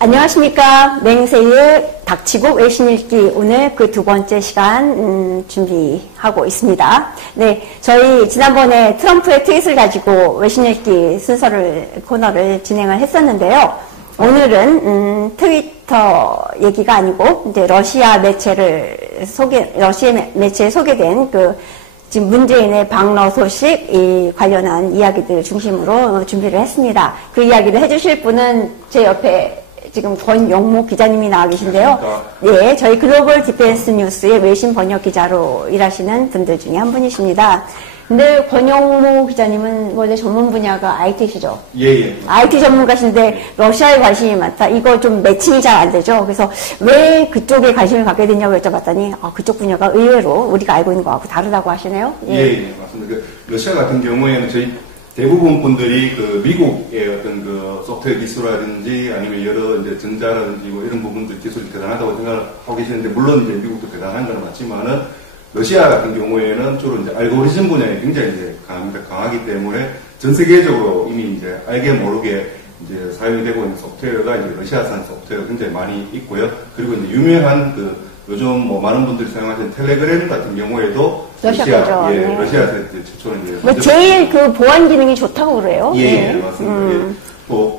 안녕하십니까. 맹세의 닥치고 외신 읽기 오늘 그 두 번째 시간 준비하고 있습니다. 네, 저희 지난번에 트럼프의 트윗을 가지고 외신 읽기 코너를 진행을 했었는데요. 오늘은 트위터 얘기가 아니고 이제 러시아 매체에 소개된 지금 문재인의 방러 소식 관련한 이야기들 중심으로 준비를 했습니다. 그 이야기를 해주실 분은 제 옆에 지금 권영무 기자님이 나와 계신데요. 네, 저희 글로벌 디펜스 뉴스의 외신 번역 기자로 일하시는 분들 중에 한 분이십니다. 근데 권영무 기자님은 원래 전문 분야가 IT시죠? 예. IT 전문가신데 러시아에 관심이 많다. 이거 좀 매칭이 잘 안 되죠? 그래서 왜 그쪽에 관심을 갖게 됐냐고 여쭤봤더니 그쪽 분야가 의외로 우리가 알고 있는 거하고 다르다고 하시네요. 예, 맞습니다. 러시아 같은 경우에는 저희 대부분 분들이 미국의 어떤 소프트웨어 기술이라든지 아니면 여러 이제 전자라든지 이런 부분들 기술이 대단하다고 생각하고 계시는데, 물론 이제 미국도 대단한 건 맞지만은 러시아 같은 경우에는 주로 이제 알고리즘 분야에 굉장히 이제 강하기 때문에 전 세계적으로 이미 이제 알게 모르게 이제 사용이 되고 있는 소프트웨어가 이제 러시아산 소프트웨어가 굉장히 많이 있고요. 그리고 이제 유명한 요즘 많은 분들이 사용하시는 텔레그램 같은 경우에도 러시아에서 최초는 제일 보안 기능이 좋다고 그래요. 예, 맞습니다.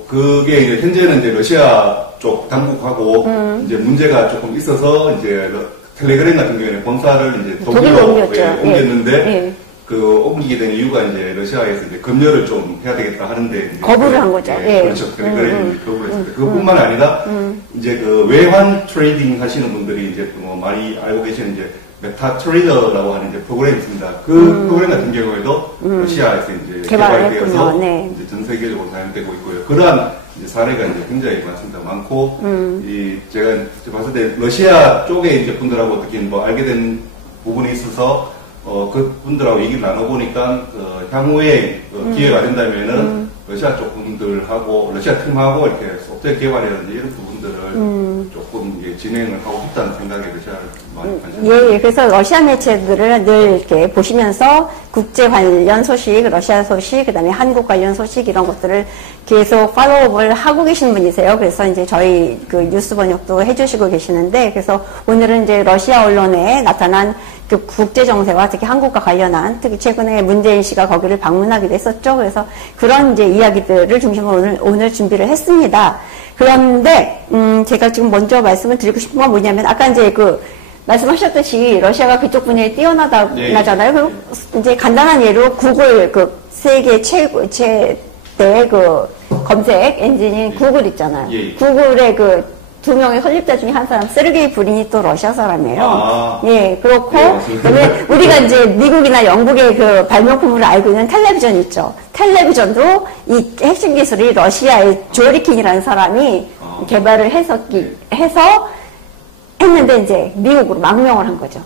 그게 이제 현재는 이제 러시아 쪽 당국하고 이제 문제가 조금 있어서 이제 텔레그램 같은 경우에는 본사를 이제 독일로 옮겼는데 옮기게 된 이유가 이제 러시아에서 이제 검열을 좀 해야 되겠다 하는데 거부를 한 거죠. 그렇죠. 텔레그램이 거부를 했습니다. 그것뿐만 아니라 이제 외환 트레이딩 하시는 분들이 이제 많이 알고 계시는 이제 메타 트레이더라고 하는 이제 프로그램이 있습니다. 프로그램 같은 경우에도 러시아에서 이제 개발되어서 이제 전 세계적으로 사용되고 있고요. 그러한 이제 사례가 이제 굉장히 많고, 제가 봤을 때 러시아 쪽에 이제 분들하고 어떻게 알게 된 부분이 있어서, 그 분들하고 얘기를 나눠보니까, 향후에 기회가 된다면은 러시아 쪽 분들하고, 러시아 팀하고 이렇게 소프트웨어 개발이라든지 이런 부분들을 조금 진행을 하고 싶다는 생각에 러시아를 많이 관심을. 예, 그래서 러시아 매체들을 늘 이렇게 보시면서 국제 관련 소식, 러시아 소식, 그 다음에 한국 관련 소식 이런 것들을 계속 팔로우업을 하고 계신 분이세요. 그래서 이제 저희 뉴스 번역도 해주시고 계시는데, 그래서 오늘은 이제 러시아 언론에 나타난 국제 정세와 특히 한국과 관련한, 특히 최근에 문재인 씨가 거기를 방문하기도 했었죠. 그래서 그런 이제 이야기들을 중심으로 오늘 준비를 했습니다. 그런데 제가 지금 먼저 말씀을 드리고 싶은 건 뭐냐면, 아까 이제 말씀하셨듯이 러시아가 그쪽 분야에 뛰어나잖아요. 그리고 이제 간단한 예로 구글 세계 최대 검색 엔진인 구글 있잖아요. 구글의 두 명의 설립자 중에 한 사람, 세르게이 브린이 또 러시아 사람이에요. 예, 그렇고, 그다음에 우리가 이제 미국이나 영국의 발명품으로 알고 있는 텔레비전 있죠. 텔레비전도 이 핵심 기술이 러시아의 조리킨이라는 사람이 개발을 해서 했는데 이제 미국으로 망명을 한 거죠.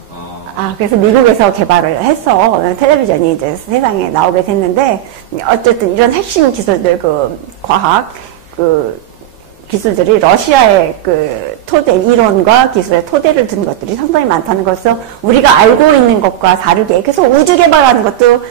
그래서 미국에서 개발을 해서 텔레비전이 이제 세상에 나오게 됐는데, 어쨌든 이런 핵심 기술들, 과학, 기술들이 러시아의 토대, 이론과 기술의 토대를 둔 것들이 상당히 많다는 것을 우리가 알고 있는 것과 다르게, 그래서 우주 개발하는 것도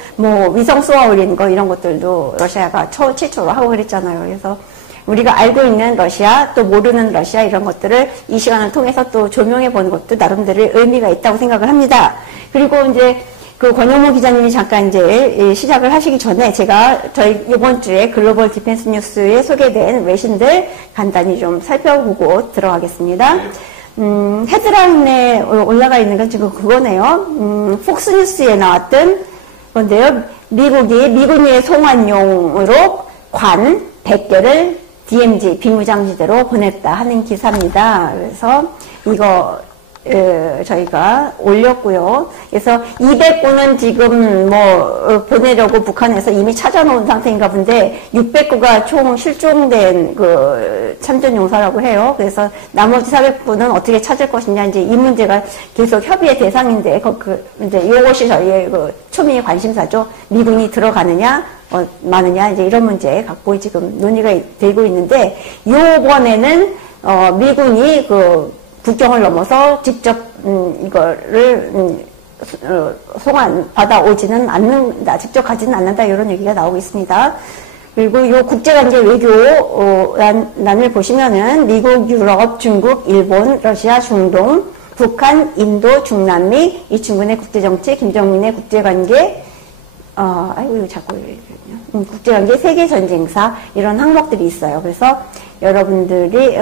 위성 쏘아 올리는 거 이런 것들도 러시아가 최초로 하고 그랬잖아요. 그래서 우리가 알고 있는 러시아, 또 모르는 러시아 이런 것들을 이 시간을 통해서 또 조명해 보는 것도 나름대로 의미가 있다고 생각을 합니다. 그리고 이제 권영무 기자님이 잠깐 이제 시작을 하시기 전에 제가 이번 주에 글로벌 디펜스 뉴스에 소개된 외신들 간단히 좀 살펴보고 들어가겠습니다. 헤드라인에 올라가 있는 건 지금 그거네요. 폭스뉴스에 나왔던 건데요. 미군이 송환용으로 관 100개를 DMZ 비무장지대로 보냈다 하는 기사입니다. 그래서 이거 저희가 올렸고요. 그래서 200구는 지금 보내려고 북한에서 이미 찾아놓은 상태인가 본데 600구가 총 실종된 참전 용사라고 해요. 그래서 나머지 400구는 어떻게 찾을 것이냐, 이제 이 문제가 계속 협의의 대상인데, 이제 이것이 저희의 초미의 관심사죠. 미군이 들어가느냐, 마느냐, 이제 이런 문제 갖고 지금 논의가 되고 있는데, 요번에는, 미군이 국경을 넘어서 직접 이거를 송환 받아오지는 않는다, 직접 가지는 않는다, 이런 얘기가 나오고 있습니다. 그리고 요 국제관계 외교란을 보시면은 미국, 유럽, 중국, 일본, 러시아, 중동, 북한, 인도, 중남미, 이충근의 국제정치, 김정민의 국제관계, 아이고, 자꾸, 국제관계, 세계전쟁사, 이런 항목들이 있어요. 그래서 여러분들이,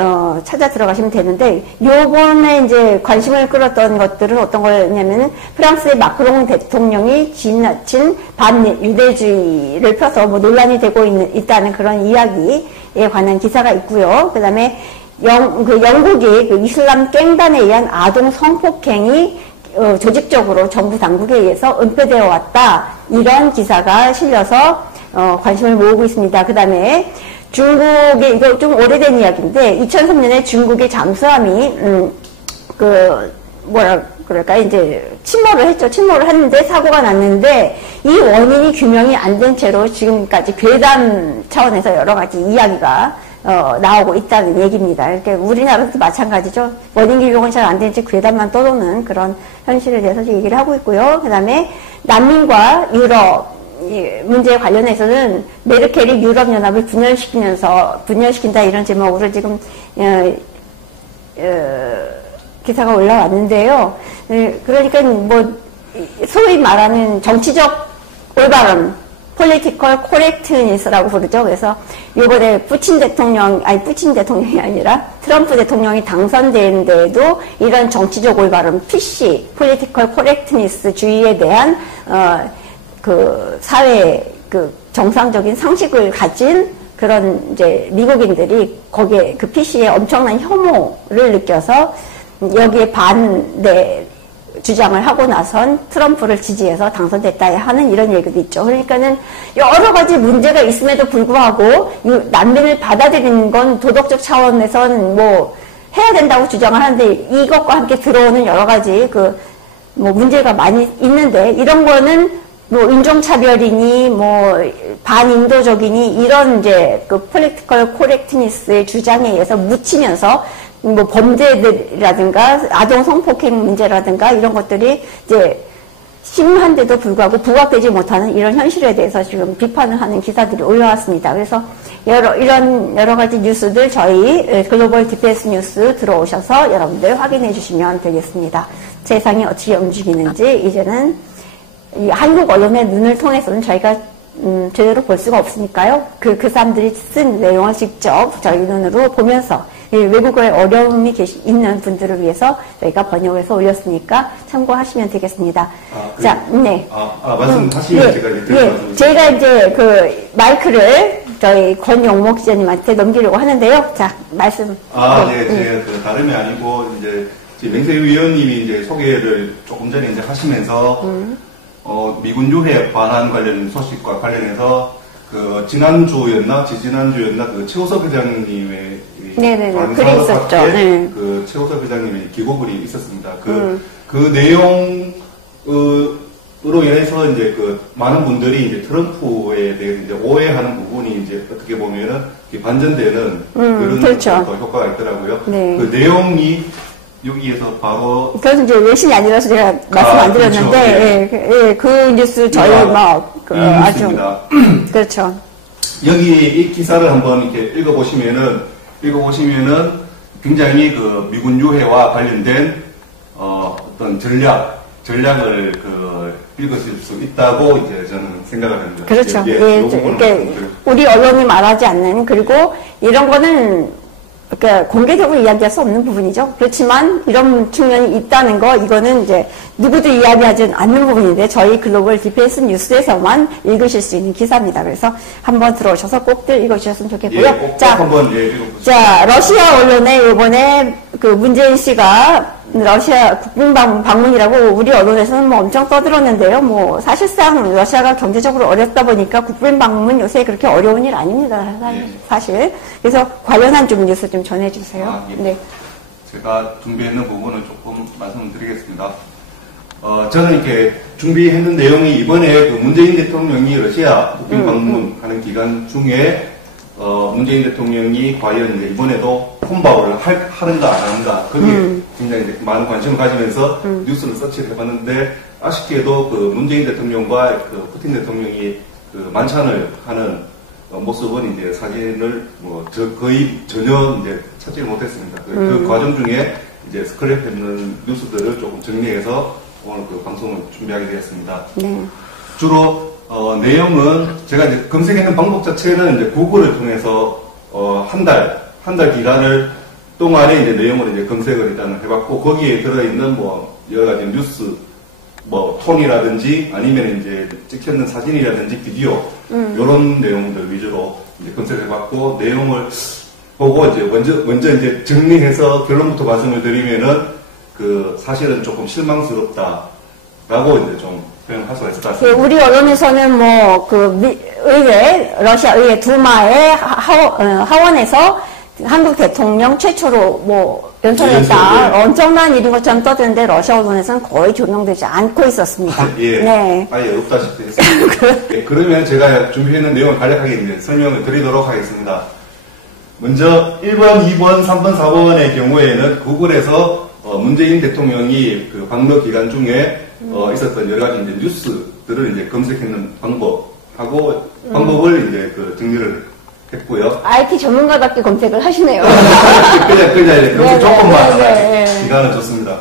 찾아 들어가시면 되는데, 요번에 이제 관심을 끌었던 것들은 어떤 거냐면은, 프랑스의 마크롱 대통령이 지나친 반유대주의를 펴서 뭐 논란이 되고 있다는 그런 이야기에 관한 기사가 있고요. 그 다음에, 영국이 그 이슬람 깽단에 의한 아동 성폭행이 조직적으로 정부 당국에 의해서 은폐되어 왔다. 이런 기사가 실려서 관심을 모으고 있습니다. 그 다음에 중국의, 이거 좀 오래된 이야기인데 2003년에 중국의 잠수함이 이제 침몰을 했죠. 침몰을 했는데 사고가 났는데 이 원인이 규명이 안 된 채로 지금까지 괴담 차원에서 여러 가지 이야기가 나오고 있다는 얘기입니다. 이렇게 우리나라도 마찬가지죠. 원인 규명은 잘 안 된 채 괴담만 떠도는 그런 현실에 대해서 얘기를 하고 있고요. 그 다음에 난민과 유럽 문제에 관련해서는 메르켈이 유럽연합을 분열시킨다 이런 제목으로 지금 기사가 올라왔는데요. 그러니까 뭐 소위 말하는 정치적 올바름, political correctness라고 부르죠. 그래서 이번에 푸친 대통령이 아니라 트럼프 대통령이 당선되는데도 이런 정치적 올바름, PC, political correctness 주의에 대한 그 사회 그 정상적인 상식을 가진 그런 이제 미국인들이 거기에 그 PC에 엄청난 혐오를 느껴서 여기에 반대 주장을 하고 나선 트럼프를 지지해서 당선됐다 하는 이런 얘기도 있죠. 그러니까는 여러 가지 문제가 있음에도 불구하고 이 난민을 받아들이는 건 도덕적 차원에선 뭐 해야 된다고 주장을 하는데 이것과 함께 들어오는 여러 가지 뭐 문제가 많이 있는데 이런 거는 뭐 인종차별이니 뭐 반인도적이니 이런 이제 그 political correctness의 주장에 의해서 묻히면서 뭐 범죄들이라든가 아동 성폭행 문제라든가 이런 것들이 이제 심한데도 불구하고 부각되지 못하는 이런 현실에 대해서 지금 비판을 하는 기사들이 올라왔습니다. 그래서 이런 여러 가지 뉴스들 저희 글로벌 디펜스 뉴스 들어오셔서 여러분들 확인해 주시면 되겠습니다. 세상이 어떻게 움직이는지 이제는 이 한국 언론의 눈을 통해서는 저희가 제대로 볼 수가 없으니까요. 그 사람들이 쓴 내용을 직접 저희 눈으로 보면서 외국어에 어려움이 있는 분들을 위해서 저희가 번역해서 올렸으니까 참고하시면 되겠습니다. 자, 네. 말씀하시면 제가 이제 제가 이제 그 마이크를 저희 권용목 기자님한테 넘기려고 하는데요. 자, 말씀. 제 다름이 아니고 이제 맹세 위원님이 이제 소개를 조금 전에 이제 하시면서 미군 유해 반환 관련 소식과 관련해서 그 지난주였나 그 최호섭 회장님의 네네네 글이 있었죠. 네. 그 최호섭 회장님의 기고글이 있었습니다. 그 내용으로 인해서 이제 그 많은 분들이 이제 트럼프에 대해서 이제 오해하는 부분이 이제 어떻게 보면은 반전되는 그런 그렇죠. 효과가 있더라고요. 네. 그 내용이 여기에서 바로 그래서 이제 외신이 아니라서 제가 말씀 안 드렸는데 그렇죠. 그 뉴스 저희 아주 그렇죠. 여기 이 기사를 한번 이렇게 읽어보시면은 굉장히 그 미군 유해와 관련된 어떤 전략을 읽으실 수 있다고 이제 저는 생각을 합니다. 그렇죠. 이렇게 우리 언론이 말하지 않는 그리고 이런 거는 그러니까 공개적으로 이야기할 수 없는 부분이죠. 그렇지만 이런 측면이 있다는 거 이거는 이제 누구도 이야기하지 않는 부분인데 저희 글로벌 디펜스 뉴스에서만 읽으실 수 있는 기사입니다. 그래서 한번 들어오셔서 꼭들 읽어주셨으면 좋겠고요. 자, 러시아 언론에 이번에 그 문재인 씨가 러시아 국빈 방문이라고 우리 언론에서는 뭐 엄청 떠들었는데요. 뭐 사실상 러시아가 경제적으로 어렵다 보니까 국빈 방문 요새 그렇게 어려운 일 아닙니다. 사실. 그래서 관련한 좀 뉴스 좀 전해주세요. 네. 제가 준비했는 부분을 조금 말씀드리겠습니다. 저는 이렇게 준비했는 내용이 이번에 그 문재인 대통령이 러시아 국빈 방문하는 기간 중에 문재인 대통령이 과연 이제 이번에도 폰바오를 하는가 안 하는가 거기에 굉장히 많은 관심을 가지면서 뉴스를 서치를 해봤는데 아쉽게도 그 문재인 대통령과 그 푸틴 대통령이 그 만찬을 하는 모습은 이제 사진을 거의 전혀 이제 찾지 못했습니다. 그 과정 중에 이제 스크랩했는 뉴스들을 조금 정리해서 오늘 그 방송을 준비하게 되었습니다. 네. 주로 내용은 제가 이제 검색하는 방법 자체는 이제 구글을 통해서 한 달 기간을 동안에 이제 내용을 이제 검색을 일단 해봤고 거기에 들어있는 여러 가지 뉴스 톤이라든지 아니면 이제 찍혔는 사진이라든지 비디오 이런 내용들 위주로 이제 검색해봤고 내용을 보고 이제 먼저 이제 정리해서 결론부터 말씀을 드리면은 사실은 조금 실망스럽다라고 이제 좀 표현할 수가 있을 것 같습니다. 우리 언론에서는 러시아 의회 두마의 하원에서 한국 대통령 최초로 연설했다. 엄청난 일인 것처럼 떠드는데 러시아 언론에서는 거의 조명되지 않고 있었습니다. 예. 네. 아예 없다시피 했습니다. 예, 그러면 제가 준비해놓은 내용을 간략하게 이제 설명을 드리도록 하겠습니다. 먼저 1번, 2번, 3번, 4번의 경우에는 구글에서 문재인 대통령이 그 방러 기간 중에 있었던 여러 가지 이제 뉴스들을 이제 검색하는 방법하고 방법을 이제 정리를 했고요. IT 전문가답게 검색을 하시네요. 그냥 검색 조건만 네. 기간은 좋습니다.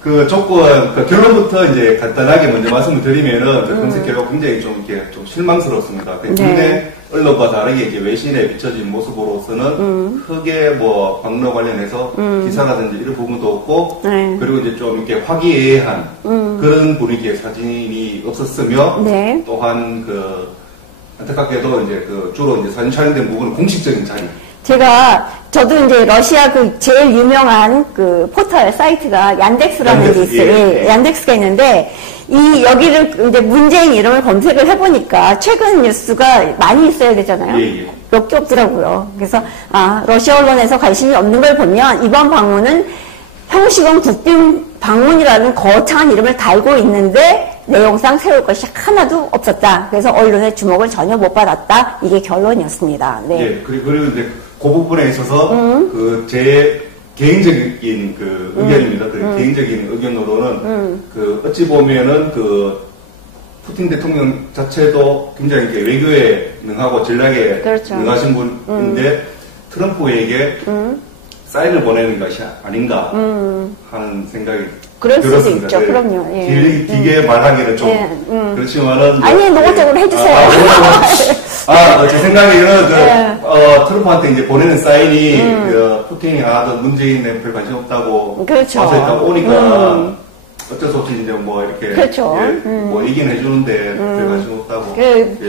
그 조건, 결론부터 이제 간단하게 먼저 말씀을 드리면은 검색 결과 굉장히 좀 실망스럽습니다. 국내 언론과 다르게 이제 외신에 비춰진 모습으로서는 크게 방러 관련해서 기사라든지 이런 부분도 없고 그리고 이제 좀 이렇게 화기애애한 그런 분위기의 사진이 없었으며 네. 또한 안타깝게도 이제 주로 이제 사진 촬영된 부분은 공식적인 자리. 저도 이제 러시아 제일 유명한 포털 사이트가 얀덱스라는 게 있어요. 예. 얀덱스가 있는데, 여기를 이제 문재인 이름을 검색을 해보니까 최근 뉴스가 많이 있어야 되잖아요. 예. 몇 개 없더라고요. 그래서, 러시아 언론에서 관심이 없는 걸 보면 이번 방문은 형식은 국빈 방문이라는 거창한 이름을 달고 있는데, 내용상 세울 것이 하나도 없었다. 그래서 언론의 주목을 전혀 못 받았다. 이게 결론이었습니다. 네. 예, 그리고 이제 그 부분에 있어서 제 개인적인 의견입니다. 개인적인 의견으로는 어찌 보면은 푸틴 대통령 자체도 굉장히 이렇게 외교에 능하고 전략에 그렇죠. 능하신 분인데 트럼프에게 사인을 보내는 것이 아닌가 하는 생각이 그럴 수도 들었습니다. 있죠. 그럼요. 예. 길게 말하기는 좀 그렇지만은 아니 노골적으로 해주세요. 제 생각에는 트럼프한테 이제 보내는 사인이 푸틴이 문재인에 별 관심 없다고 그렇죠. 와서 있다 오니까 어쩔 수 없이 이제 이렇게 그렇죠. 얘기는 해주는데 별 관심 없다고.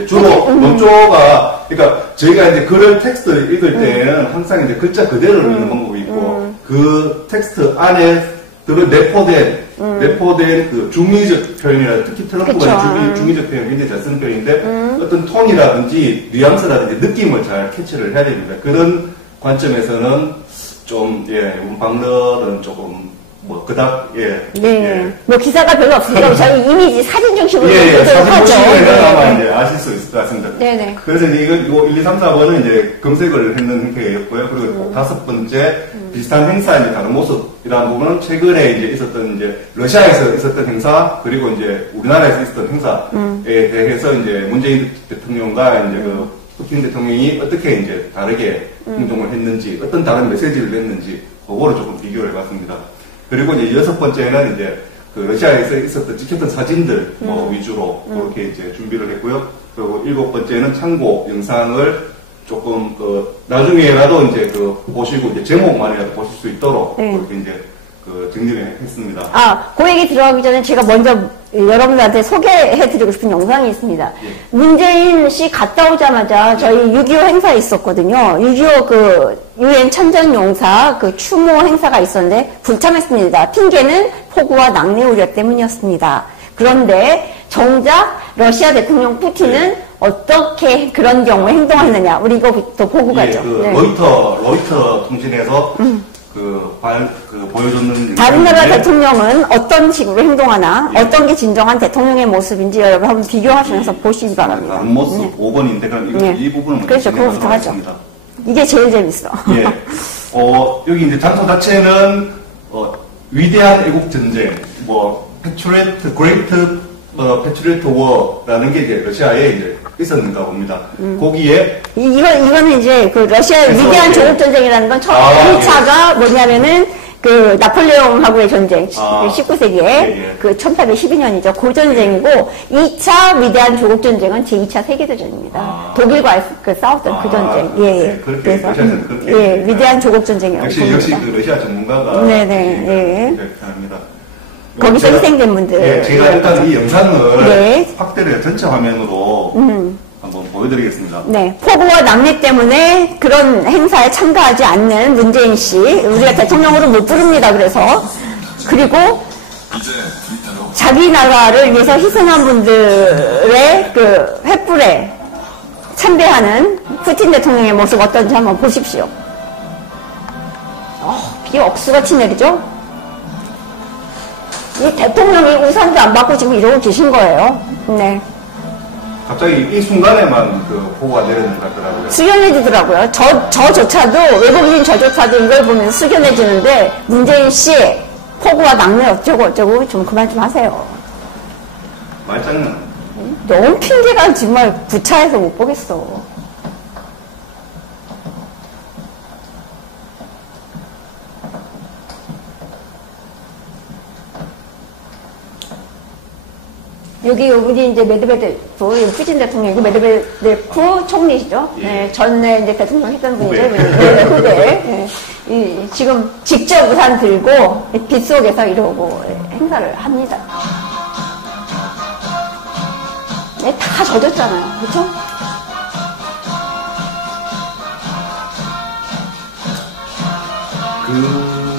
주로 논조가 그러니까 저희가 이제 글을 텍스트를 읽을 때는 항상 이제 글자 그대로 읽는 방법이 있고 그 텍스트 안에 내포된 중의적 표현이라 특히 트럼프가 중의적 표현 굉장히 잘 쓰는 편인데 어떤 톤이라든지 뉘앙스라든지 느낌을 잘 캐치를 해야 됩니다. 그런 관점에서는 좀 방러는 조금 그닥 기사가 별로 없으니까 저희 이미지 사진 중심으로 사진 하죠. 보시면 이제 아실 수 있을 것 같습니다. 네네. 그래서 이제 이거 1, 2, 3, 4번은 이제 검색을 했는 형태였고요. 그리고 다섯 번째 비슷한 행사 이제 다른 모습이라는 부분은 최근에 이제 있었던 러시아에서 있었던 행사 그리고 이제 우리나라에서 있었던 행사에 대해서 이제 문재인 대통령과 이제 푸틴 대통령이 어떻게 이제 다르게 행동을 했는지 어떤 다른 메시지를 냈는지 그거를 조금 비교를 해봤습니다. 그리고 이제 여섯 번째는 이제 러시아에서 찍혔던 사진들 위주로 그렇게 이제 준비를 했고요. 그리고 일곱 번째는 참고 영상을 조금 나중에라도 이제 보시고 이제 제목만이라도 보실 수 있도록 그렇게 이제 정리를 했습니다. 그 얘기 들어가기 전에 제가 먼저 여러분들한테 소개해드리고 싶은 영상이 있습니다. 문재인 씨 갔다 오자마자 저희 6.25 행사에 있었거든요. 6.25 유엔 천전용사 추모 행사가 있었는데 불참했습니다. 핑계는 폭우와 낙뢰 우려 때문이었습니다. 그런데 정작 러시아 대통령 푸틴은 어떻게 그런 경우에 행동했느냐. 우리 이거부터 보고 가죠. 로이터 통신에서 보여줬는 다른 나라 대통령은 어떤 식으로 행동하나 어떤 게 진정한 대통령의 모습인지 여러분 한번 비교하시면서 보시기 바랍니다. 다른 모습 5번인데 그럼 이 부분은 그렇죠. 그거부터 하죠. 이게 제일 재밌어. 여기 이제 장소 자체는 위대한 애국 전쟁, Great Patriot War라는 게 이제 러시아의 이제 있었는가 봅니다. 거기에 이거는 이제 그 러시아의 위대한 조국 전쟁이라는 건 처음 1차가 뭐냐면은 그 나폴레옹하고의 전쟁, 19세기에 예. 그 1812년이죠. 그 전쟁이고 2차 위대한 조국 전쟁은 제2차 세계대전입니다. 독일과 그 싸웠던 그 전쟁. 예. 그래서 위대한 조국 전쟁이라고 역시 그 러시아 전문가가 네네. 합니다. 거기서 희생된 분들. 제가 일단 이 영상을 확대를 전체 화면으로 한번 보여드리겠습니다. 네, 폭우와 낙뢰 때문에 그런 행사에 참가하지 않는 문재인 씨, 우리가 대통령으로 못 부릅니다. 그래서 그리고 자기 나라를 위해서 희생한 분들의 그 횃불에 참배하는 푸틴 대통령의 모습 어떤지 한번 보십시오. 비 억수같이 내리죠? 이 대통령이 우산도 안 받고 지금 이러고 계신 거예요. 네. 갑자기 이 순간에만 그 폭우가 내리는 것 같더라고요. 숙연해지더라고요. 저조차도, 외국인 저조차도 이걸 보면 숙연해지는데, 문재인 씨, 폭우와 낙뢰 어쩌고 좀 그만 좀 하세요. 말장난. 너무 핑계가 정말 구차해서 못 보겠어. 여기 이제 메드베데프, 푸틴 대통령이고 메드베데프 총리시죠. 예. 네, 전에 이제 대통령 했던 분이죠. 후배. 네. 지금 직접 우산 들고 빗속에서 이러고 행사를 합니다. 네, 다 젖었잖아요. 그렇죠?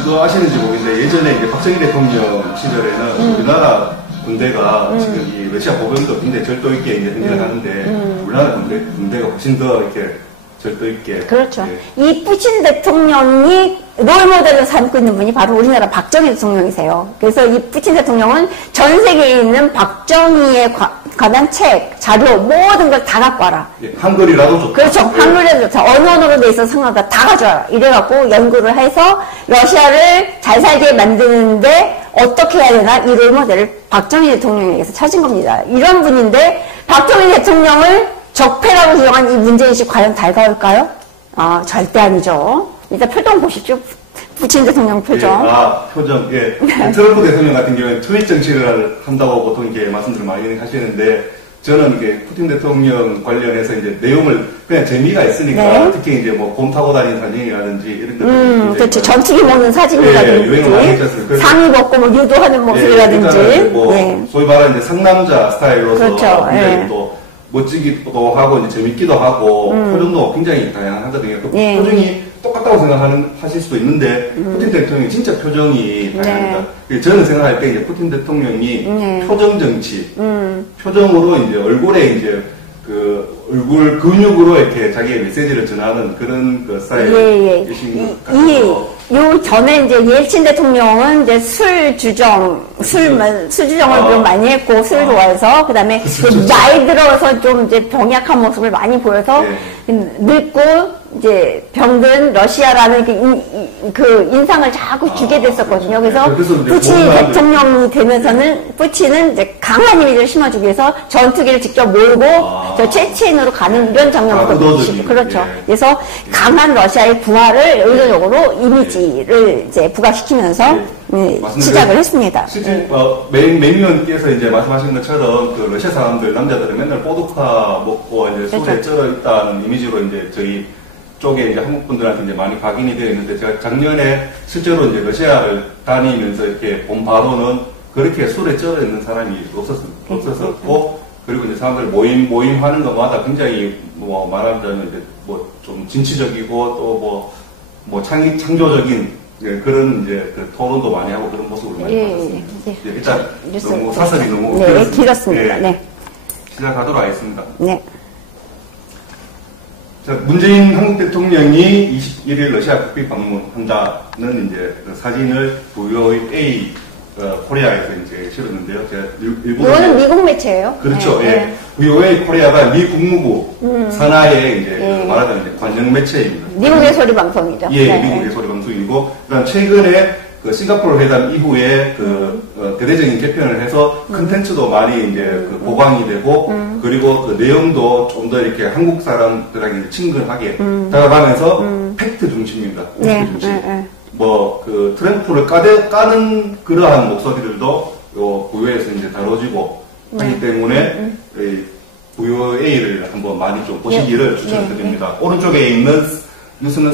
그거 아시는지 모르겠는데 예전에 이제 박정희 대통령 시절에는 우리나라 군대가 지금 이 러시아 보병도 굉장히 절도 있게 이제 행진을 하는데 우리나라 군대가 훨씬 더 이렇게 절도 있게. 그렇죠. 이 푸틴 대통령이 롤모델을 삼고 있는 분이 바로 우리나라 박정희 대통령이세요. 그래서 이 푸틴 대통령은 전 세계에 있는 박정희에 관한 책, 자료, 모든 걸 다 갖고 와라. 예, 한글이라도 좋다. 그렇죠. 한글이라도 좋다. 어느 언어로 돼 있어서 상관없다. 다 가져와라. 이래갖고 연구를 해서 러시아를 잘 살게 만드는데 어떻게 해야 되나 이 롤모델을 박정희 대통령에게서 찾은 겁니다. 이런 분인데 박정희 대통령을 적폐라고 주장한 이 문재인 씨 과연 달가울까요? 절대 아니죠. 일단 표정 보십시오. 푸틴 대통령 표정. 표정. 예. 트럼프 대통령 같은 경우는 트윗 정치를 한다고 보통 이렇게 말씀들을 많이 하시는데 저는 이게 푸틴 대통령 관련해서 이제 내용을 그냥 재미가 있으니까 특히 이제 뭐 곰 타고 다니는 사진이라든지 이런 것들. 그렇죠. 전투기 먹는 사진이라든지. 유행을 많이 했었어요. 상의 벗고 뭐 유도하는 모습이라든지. 소위 말하는 이제 상남자 스타일로서 그렇죠. 굉장히 또 멋지기도 하고 이제 재밌기도 하고 표정도 굉장히 다양하거든요. 그 표정이 똑같다고 생각하실 수도 있는데 푸틴 대통령이 진짜 표정이 다양합니다. 저는 생각할 때 이제 푸틴 대통령이 표정 정치, 표정으로 이제 얼굴에 이제 그 얼굴 근육으로 이렇게 자기의 메시지를 전하는 그런 그 스타일이신 것 같아요. 요 전에 이제 예일친 대통령은 이제 술주정을 좀 많이 했고, 술 좋아해서, 그 다음에 나이 들어서 좀 이제 병약한 모습을 많이 보여서, 늙고, 이제 병든 러시아라는 그 인상을 자꾸 주게 됐었거든요. 그래서 푸틴 대통령이 되면서는 푸틴은 이제 강한 이미지를 심어주기 위해서 전투기를 직접 몰고 저 체첸으로 가는 이런 장면부터 보시고 그렇죠. 그래서 강한 러시아의 부활을 의도적으로 이미지를 이제 부각시키면서 시작을 했습니다. 실제 매미원께서 이제 말씀하신 것처럼 그 러시아 사람들 남자들은 맨날 보드카 먹고 이제 술에 쩔어 있다는 이미지로 이제 저희 쪽에 이제 한국 분들한테 이제 많이 각인이 되어 있는데 제가 작년에 실제로 이제 러시아를 다니면서 이렇게 본 바로는 그렇게 술에 쩔어 있는 사람이 없었고 그리고 이제 사람들 모임 하는 것마다 굉장히 뭐 말하자면 이제 뭐 좀 진취적이고 또 뭐 창조적인 그런 이제 그 토론도 많이 하고 그런 모습을 많이 봤습니다. 일단 너무 사설이 너무 길었습니다. 네. 시작하도록 하겠습니다. 네. 자, 문재인 한국 대통령이 21일 러시아 국빈 방문한다는 이제 그 사진을 VOA 코리아에서 이제 실었는데요. 제가 이거는 미국 매체예요. 그렇죠. 예. VOA 코리아가 미 국무부 산하의 이제 말하자면 이제 관영 매체입니다. 미국의 소리 방송이죠. 예, 미국의 소리 방송이고, 그다음 최근에 그 싱가포르 회담 이후에 대대적인 개편을 해서 컨텐츠도 많이 이제 그 보강이 되고 그리고 그 내용도 좀 더 이렇게 한국 사람들에게 친근하게 다가가면서 팩트 중심입니다. 팩트 중심. 뭐 그 트럼프를 까는 그러한 목소리들도 요 부유에서 이제 다뤄지고 하기 때문에 부유A를 한번 많이 좀 보시기를 추천드립니다. 오른쪽에 있는 뉴스는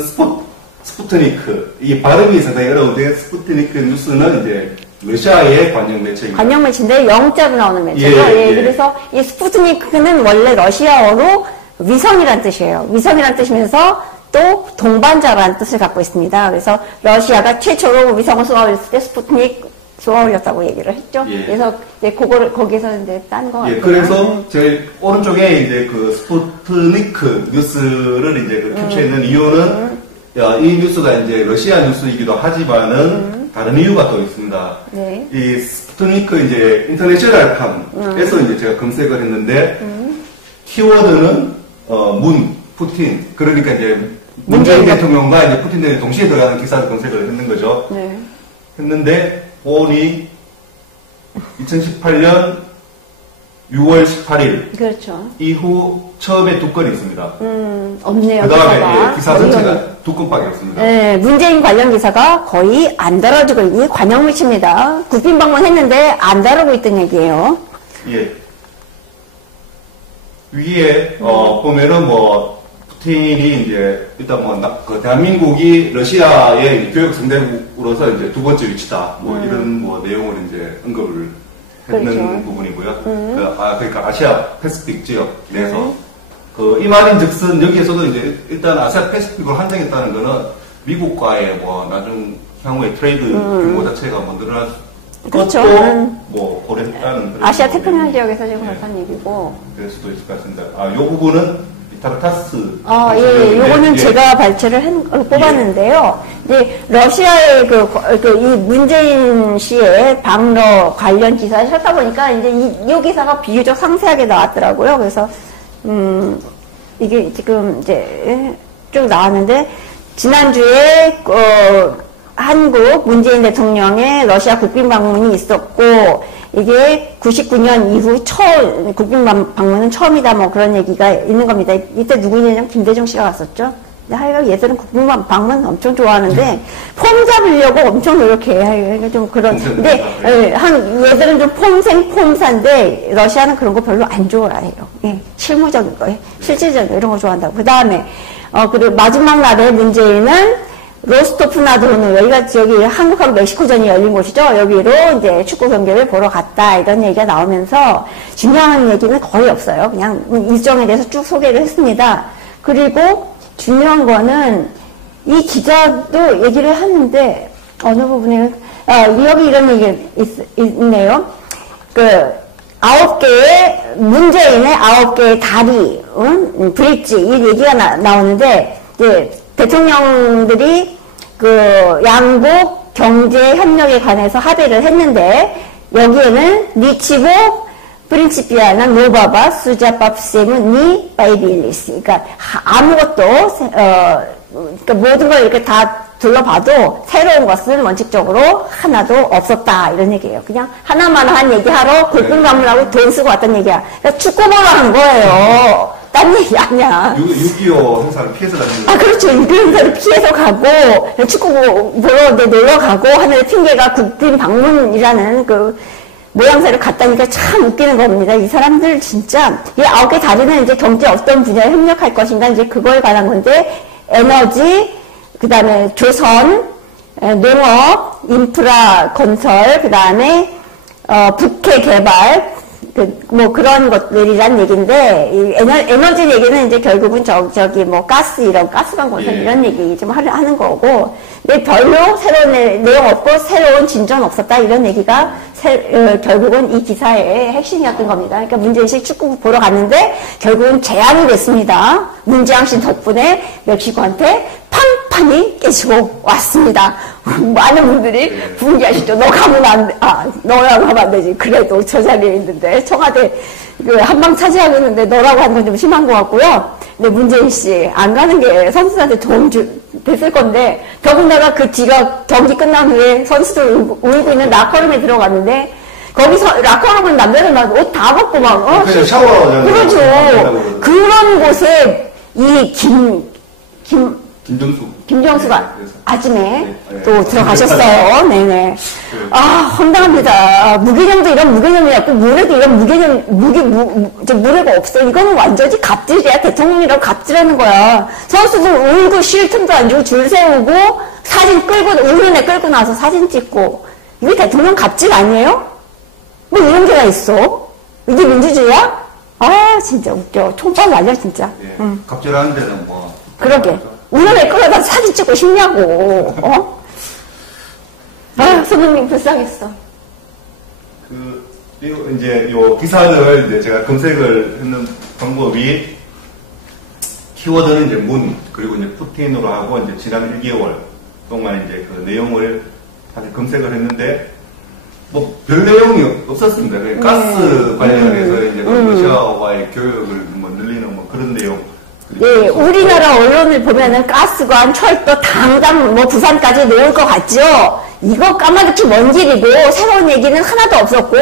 스푸트니크. 이 발음이 상당히 어려운데 스푸트니크 뉴스는 이제 러시아의 관영 매체입니다. 관영 매체인데 영자로 나오는 매체죠. 그래서 이 스푸트니크는 원래 러시아어로 위성이란 뜻이에요. 위성이란 뜻이면서 또 동반자라는 뜻을 갖고 있습니다. 그래서 러시아가 최초로 위성을 쏘아 올렸을 때 스푸트닉 쏘아 올렸다고 얘기를 했죠. 그래서 이제 거기서 이제 딴 거 같아요. 그래서 제일 오른쪽에 이제 그 스푸트니크 뉴스를 이제 그 캡처했는 이유는 이 뉴스가 이제 러시아 뉴스이기도 하지만은 다른 이유가 또 있습니다. 이 스푸트니크 이제 인터내셔널 팜에서 이제 제가 검색을 했는데 키워드는 푸틴. 그러니까 이제 문재인 대통령과 이제 푸틴 대통령이 동시에 들어가는 기사를 검색을 했는 거죠. 했는데 보니 2018년 6월 18일 그렇죠. 이후 처음에 2건이 있습니다. 없네요. 그 다음에 기사 전체가 2건밖에 없습니다. 네, 문재인 관련 기사가 거의 안 다뤄지고 이게 관영 매체입니다. 국빈 방문했는데 안 다루고 있던 얘기예요. 위에 보면은 뭐 푸틴이 이제 일단 뭐 그 대한민국이 러시아의 교역 상대국으로서 이제 2번째 위치다. 뭐 이런 뭐 내용을 이제 언급을 했는 부분이고요. 그러니까 아시아 패시픽 지역 내에서 이 말인즉슨 여기에서도 이제 일단 아시아 패시픽으로 한정했다는 거는 미국과의 뭐 나중 향후의 트레이드 규모 자체가 뭐 늘어날 그렇죠. 뭐 고려했다는 아시아 태평양 지역에서 지금 그렇다는 얘기고. 그럴 수도 있을 것 같습니다. 요 부분은 타르타스. 요거는 제가 발췌를 뽑았는데요. 이제 러시아의 이 문재인 씨의 방러 관련 기사를 찾다 보니까 이제 이 기사가 비교적 상세하게 나왔더라고요. 그래서, 이게 지금 이제 쭉 나왔는데, 지난주에, 한국 문재인 대통령의 러시아 국빈 방문이 있었고, 이게 99년 이후 국빈 방문은 처음이다, 뭐 그런 얘기가 있는 겁니다. 이때 누구냐면 김대중 씨가 갔었죠. 하여간 얘들은 국빈 방문 엄청 좋아하는데, 폼 잡으려고 엄청 노력해요. 좀 그런, 근데, 얘들은 좀 폼사인데, 러시아는 그런 거 별로 안 좋아해요. 실무적인 거, 실질적인 거, 이런 거 좋아한다고. 그 다음에, 그리고 마지막 날에 문재인은 로스토프나도르, 여기가 저기 한국하고 멕시코전이 열린 곳이죠. 여기로 이제 축구 경기를 보러 갔다, 이런 얘기가 나오면서 중요한 얘기는 거의 없어요. 그냥 일정에 대해서 쭉 소개를 했습니다. 그리고 중요한 거는 이 기자도 얘기를 하는데 어느 부분에 여기 이런 얘기 있네요. 문재인의 9개의 다리, 브릿지, 이 얘기가 나오는데, 이제 대통령들이 양국 경제 협력에 관해서 합의를 했는데, 여기에는 니치보 프린치피아나 노바바 수자밥세문 니 바이빌리스. 그러니까 아무것도 그러니까 모든 걸 이렇게 다 둘러봐도 새로운 것은 원칙적으로 하나도 없었다, 이런 얘기예요. 그냥 하나만 한 얘기하러 국빈 방문하고 돈 쓰고 왔던 얘기야. 그러니까 축구 보러 한 거예요. 딴 얘기 아니야. 6.25 행사를 피해서 가는 거예요. 그렇죠. 6.25 행사를 피해서 가고, 축구 보러 놀러 가고 하는 핑계가 국빈 방문이라는 모양새를 갖다니까 참 웃기는 겁니다. 이 사람들 진짜, 이 9개 다리는 이제 경제 어떤 분야에 협력할 것인가, 이제 그거에 관한 건데, 에너지, 그 다음에 조선, 농업, 인프라 건설, 그 다음에, 북해 개발, 그런 것들이란 얘기인데, 이 에너지 얘기는 이제 결국은 가스방 건설 이런 얘기 좀 하는 거고, 근데 별로 새로운 내용 없고 새로운 진전 없었다, 이런 얘기가 결국은 이 기사의 핵심이었던 겁니다. 그러니까 문재인 씨 축구 보러 갔는데, 결국은 재앙이 됐습니다. 문재인 씨 덕분에 멕시코한테 판판이 깨지고 왔습니다. 많은 분들이 분개하시죠. 너랑 가면 안 되지. 그래도 저 자리에 있는데, 청와대 한방 차지하고 있는데 너라고 하는 건 좀 심한 것 같고요. 근데 문재인 씨, 안 가는 게 선수들한테 도움 됐을 건데, 더군다나 그 뒤가 경기 끝난 후에 선수들 울고 있는 라커룸에 들어갔는데, 거기서 라커룸은 남자들 막 옷 다 벗고 막, 그냥 샤워하잖아요. 그렇죠. 그런 곳에 이 김정수가 네, 아침에 네, 또 들어가셨어요. 네네. 아, 황당합니다. 무개념도 이런 무개념이 없고, 물에도 이런 무례가 없어. 이거는 완전히 갑질이야. 대통령이라고 갑질하는 거야. 선수들 울고 쉴 틈도 안 주고 줄 세우고, 사진 울는 애 끌고 나서 사진 찍고. 이게 대통령 갑질 아니에요? 뭐 이런 게가 있어? 이게 민주주의야? 아, 진짜 웃겨. 총빨 날려, 진짜. 예, 갑질하는 데는 뭐. 그러게. 우는 애 끌어다 사진 찍고 싶냐고, 아, 선생님 불쌍했어. 그리고 이제 요 기사를 이제 제가 검색을 했는 방법이 키워드는 이제 문, 그리고 이제 푸틴으로 하고 이제 지난 1개월 동안 이제 그 내용을 다시 검색을 했는데 뭐 별 내용이 없었습니다. 가스 관련해서 이제 러시아와의 교역을 뭐 늘리는 뭐 그런 내용. 예, 우리나라 언론을 보면은 가스관, 철도 당장 뭐 부산까지 놓을 것 같죠? 이거 까마득히 먼 길이고 새로운 얘기는 하나도 없었고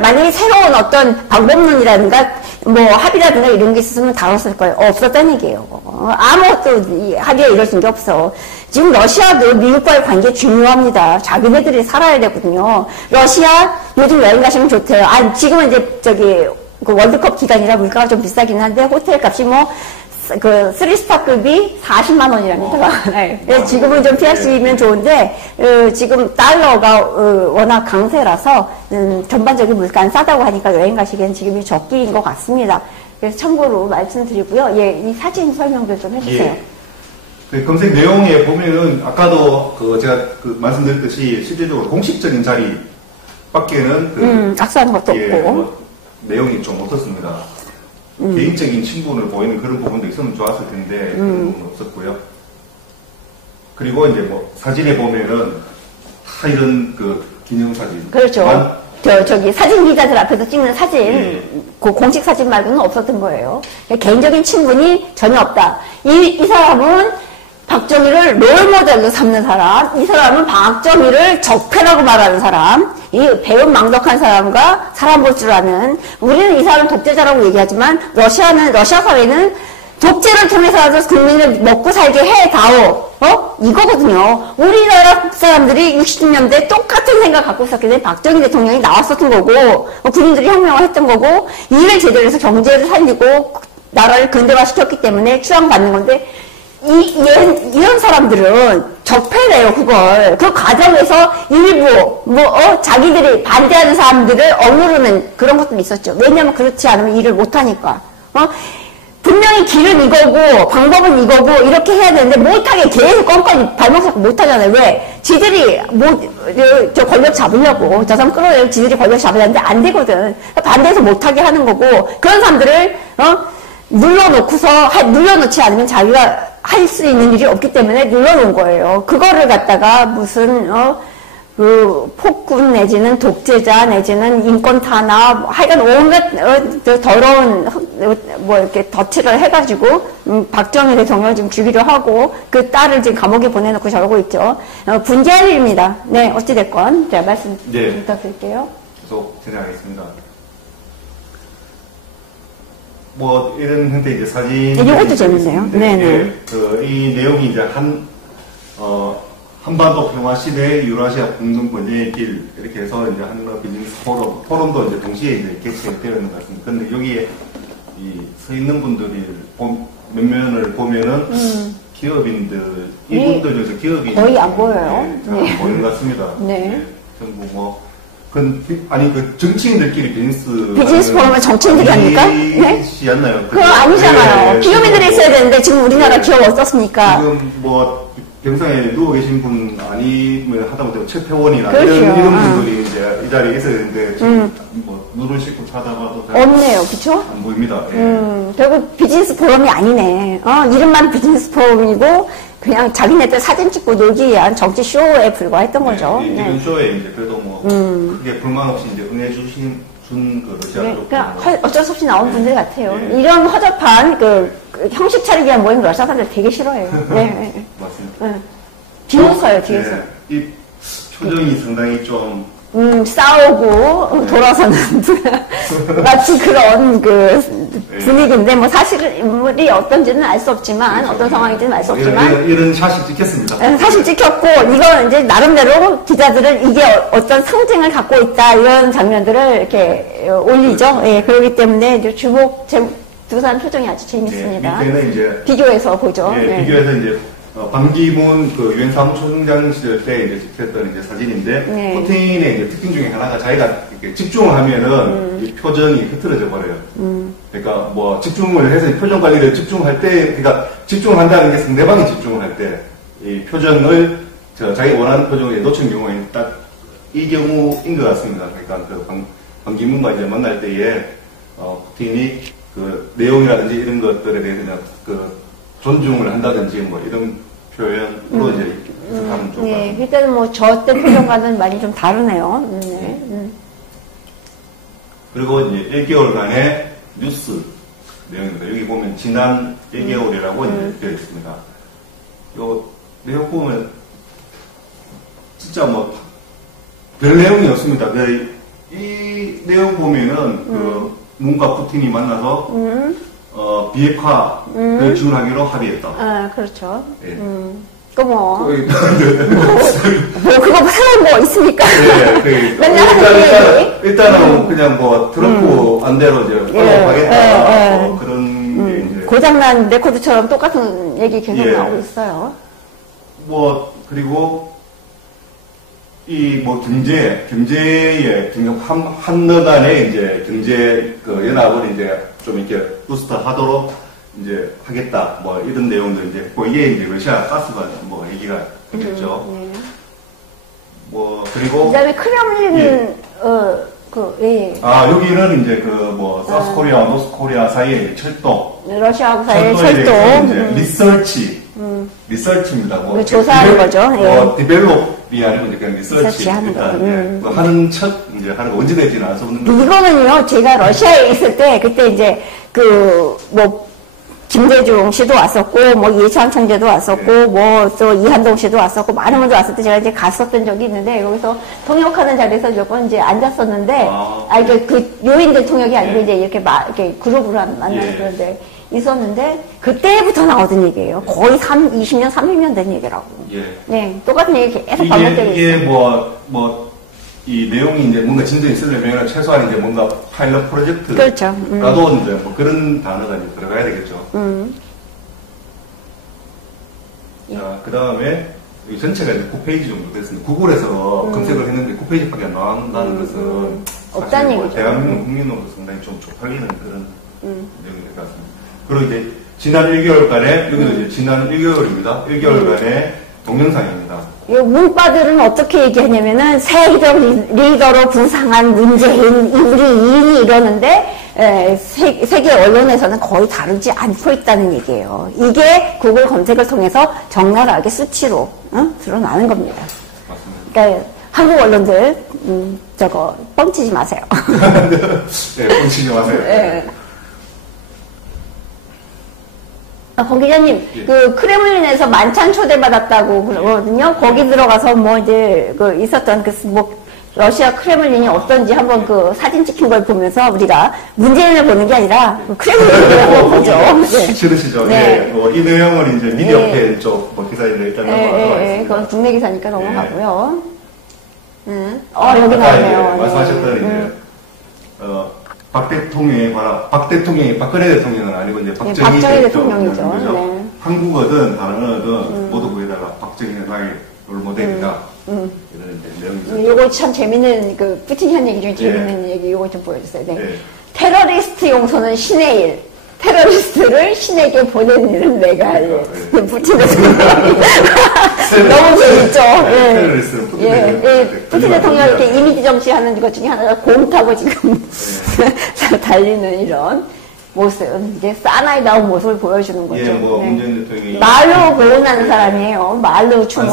만약에 새로운 어떤 방법론이라든가 뭐 합의라든가 이런 게 있었으면 다뤘을 거예요. 없었다는 얘기예요. 아무것도 합의에 이뤄진 게 없어. 지금 러시아도 미국과의 관계 중요합니다. 자기네들이 살아야 되거든요. 러시아 요즘 여행 가시면 좋대요. 아, 지금은 이제 그 월드컵 기간이라 물가가 좀 비싸긴 한데 호텔 값이 뭐 그 3스타급이 40만 원이랍니다. 네. 지금은 좀 피하시면 좋은데 지금 달러가 워낙 강세라서 전반적인 물가는 싸다고 하니까 여행 가시기엔 지금이 적기인 것 같습니다. 그래서 참고로 말씀드리고요. 예, 이 사진 설명도 좀 해주세요. 예. 그 검색 내용에 보면은 아까도 제가 말씀드렸듯이 실질적으로 공식적인 자리밖에는 악수하는 것도 예, 없고 뭐 내용이 좀 없었습니다. 개인적인 친분을 보이는 그런 부분도 있으면 좋았을 텐데 그런 부분은 없었고요. 그리고 이제 뭐 사진에 보면은 다 이런 기념사진. 그렇죠. 저기 사진 기자들 앞에서 찍는 사진, 그 공식 사진 말고는 없었던 거예요. 개인적인 친분이 전혀 없다. 이 사람은 박정희를 롤모델로 삼는 사람, 이 사람은 박정희를 적폐라고 말하는 사람, 이 배운 망덕한 사람과 사람 볼 줄 아는, 우리는 이 사람 독재자라고 얘기하지만 러시아 사회는 독재를 통해서라도 국민을 먹고 살게 해다오. 이거거든요. 우리나라 사람들이 60년대 똑같은 생각 갖고 있었기 때문에 박정희 대통령이 나왔었던 거고, 군인들이 혁명을 했던 거고, 일을 제대로 해서 경제를 살리고, 나라를 근대화시켰기 때문에 추앙받는 건데, 이런 사람들은 적폐래요, 그걸. 그 과정에서 일부, 자기들이 반대하는 사람들을 억누르는 그런 것도 있었죠. 왜냐면 그렇지 않으면 일을 못하니까. 분명히 길은 이거고, 방법은 이거고, 이렇게 해야 되는데, 못하게 계속 껌껌이 발목 잡고 못하잖아요. 왜? 지들이, 저 권력 잡으려고, 저 사람 끌어내고 지들이 권력 잡으려는데 안 되거든. 반대해서 못하게 하는 거고, 그런 사람들을, 눌러놓지 않으면 자기가 할 수 있는 일이 없기 때문에 눌러놓은 거예요. 그거를 갖다가 무슨, 폭군 내지는 독재자 내지는 인권 탄압, 하여간 온갖, 더러운, 이렇게 덫을 해가지고, 박정희 대통령을 지금 주기로 하고, 그 딸을 지금 감옥에 보내놓고 저러고 있죠. 분개할 일입니다. 네, 어찌됐건. 제가 말씀 부탁드릴게요. 계속 진행하겠습니다. 뭐 이런 형태 이제 사진. 이것도 재밌네요. 네네. 이 내용이 이제 한반도 평화 시대 유라시아 공동 번영의 길 이렇게 해서 이제 한국 비즈니스 포럼도 이제 동시에 이제 개최되어 있는 것 같습니다. 근데 여기에 서 있는 분들이 몇면을 보면은 기업인들 이분들 중에서 기업인 거의 안 보여요. 네, 안 보이는 것 같습니다. 네. 전부 정치인들끼리 비즈니스 포럼은 정치인들이 합니까? 네? 않나요? 그거 아니잖아요. 기업인들이 있어야 되는데 지금 우리나라 기업 어떻습니까? 지금 병상에 누워 계신 분 아니면 하다못해 최태원이나 그렇죠. 이런 분들이 이제 이 자리에 있어야 되는데 지금 눈을 씻고 찾아봐도 없네요, 그렇죠? 안 보입니다. 결국 비즈니스 포럼이 아니네. 이름만 비즈니스 포럼이고 그냥 자기네들 사진 찍고 놀기 위한 정치 쇼에 불과했던 거죠. 이런 쇼에 이제 그래도 크게 불만 없이 이제 응해 그 러시아 쪽. 그러니까 어쩔 수 없이 나온 분들 같아요. 예. 이런 허접한 그 형식 차리기 위한 모임 러시아 사람들 되게 싫어해요. 네. 맞습니다. 네. 뒤에서요, 뒤에서. 네. 이 표정이 상당히 좀 싸우고 돌아서는 마치 그런 그 분위기인데 뭐 사실이 어떤지는 알 수 없지만 그렇죠. 어떤 상황인지는 알 수 없지만 이런 샷이 찍혔습니다. 사실 찍혔고 이건 이제 나름대로 기자들은 이게 어떤 상징을 갖고 있다 이런 장면들을 이렇게 올리죠. 예, 그렇기 때문에 이제 두 사람 표정이 아주 재밌습니다. 밑에는 이제 비교해서 보죠. 예, 네. 비교해서 이제 반기문 그 유엔 사무총장 시절 때 이제 찍혔던 이제 사진인데 네. 푸틴의 이제 특징 중에 하나가 자기가 이렇게 집중을 하면은 이 표정이 흐트러져 버려요. 그러니까 뭐 집중을 해서 표정 관리를 집중할 때, 그러니까 집중을 한다는 게 상대방이 집중을 할 때 이 표정을 자기 원하는 표정에 놓친 경우에는 딱 이 경우인 것 같습니다. 그러니까 그 반기문과 이제 만날 때에 푸틴이 그 내용이라든지 이런 것들에 대해서 그냥 그 존중을 한다든지 뭐 이런 표현으로 이제 해석하면 좋을 것 네, 같습니다. 일단은 뭐 저 때 표정과는 많이 좀 다르네요. 네. 그리고 이제 1개월간의 뉴스 내용입니다. 여기 보면 지난 1개월이라고 이제 되어 있습니다. 요 내용 보면 진짜 뭐 별 내용이 없습니다. 이 내용 보면은 그 문과 푸틴이 만나서 비핵화를 지원하기로 합의했다. 아, 그렇죠. 예. 뭐 그거 사는 뭐 있습니까? 네, 맨날 하는 얘기. 일단은 그냥 뭐 트럼프 안대로 이제 올라가겠다. 뭐 그런 게 이제. 고장난 레코드처럼 똑같은 얘기 계속 예. 나오고 있어요. 뭐, 그리고 이 뭐 경제의 한너 간의 이제 경제 그 연합을 이제 좀 이렇게 부스터 하도록 이제 하겠다. 뭐 이런 내용들 이제 이게 이제 러시아 가스가 뭐 얘기가 되겠죠. 뭐 그리고 그다음에 크렘린 예. 예. 여기는 이제 그 뭐 사우스 코리아와 노스 코리아 사이의 철도 러시아하고 사이의 철도에 철도. 대해서 이제 리서치입니다. 뭐 조사하는 거죠. 예. 디벨롭이 아니고 이제 그냥 리서치하는 거. 뭐 하는 척 이제 하는 거 언제 될지는 알 수 없는 거죠. 이거는요, 제가 러시아에 있을 때, 그때 이제, 김대중 씨도 왔었고, 뭐, 이해찬 총재도 왔었고, 뭐, 또 이한동 씨도 왔었고, 많은 분들 왔을 때 제가 이제 갔었던 적이 있는데, 여기서 통역하는 자리에서 몇 번 이제 앉았었는데, 그 요인들 통역이 아니고 이제 이렇게 이렇게 그룹으로 만나는 그런데 있었는데, 그때부터 나오던 얘기예요. 거의 20년, 30년 된 얘기라고. 예. 네, 똑같은 얘기 계속 반복되고 있어요. 이게 이 내용이 이제 뭔가 진전이 있으려면 최소한 이제 뭔가 파일럿 프로젝트. 그렇죠. 라도 이제 뭐 그런 단어가 이제 들어가야 되겠죠. 자, 그 다음에 이 전체가 이제 9페이지 정도 됐습니다. 구글에서 검색을 했는데 9페이지밖에 안 나온다는 것은 없다는 사실 뭐 얘기죠. 대한민국 국민으로서 상당히 좀 쪽팔리는 그런 내용이 될 것 같습니다. 그리고 이제 지난 1개월간의, 여기도 이제 지난 1개월입니다. 1개월간의 동영상입니다. 이 문바들은 어떻게 얘기하냐면은 새 리더로 부상한 문재인, 우리 이인이 이러는데 세계 언론에서는 거의 다루지 않고 있다는 얘기예요. 이게 구글 검색을 통해서 적나라하게 수치로 드러나는 겁니다. 맞습니다. 그러니까 한국 언론들 뻥치지 마세요. 네, 뻥치지 마세요. 네. 권 기자님, 예. 그 크레물린에서 만찬 초대받았다고 그러거든요. 거기 들어가서 뭐 이제 있었던 러시아 크레물린이 어떤지 한번 그 사진 찍힌 걸 보면서 우리가 문재인을 보는 게 아니라 그 크레물린을 한번 보죠. 네. 싫으시죠? 네. 이 내용은 이제 미디어팬 쪽 기사에 일단 넘어가겠습니다. 그건 국내 기사니까 넘어가고요. 여기 아까 나오네요. 이제 말씀하셨던 이제 박 대통령이 박근혜 대통령은 아니고 이제 박정희 대통령이죠. 네. 한국어든 다른 언어든 모두 거기다가 박정희는 나의 롤모델이다. 이런 이제 내용이 요거 참 재밌는 푸틴이 한 얘기 중에 재밌는 얘기 요거 좀 보여주세요. 네. 예. 테러리스트 용서는 신의 일. 테러리스트를 신에게 보낸 일은 내가 할 일. 푸틴 대통령. 너무 재밌죠? 테러리스트는 푸틴 대통령. 푸틴 대통령 이렇게 이미지 정치하는 것 중에 하나가 곰 타고 지금 달리는 이런. 모습, 이제 사나이다운 모습을 보여주는 거죠. 예, 뭐 네. 문재인 대통령이 말로 거론하는 사람이에요. 말로 충어.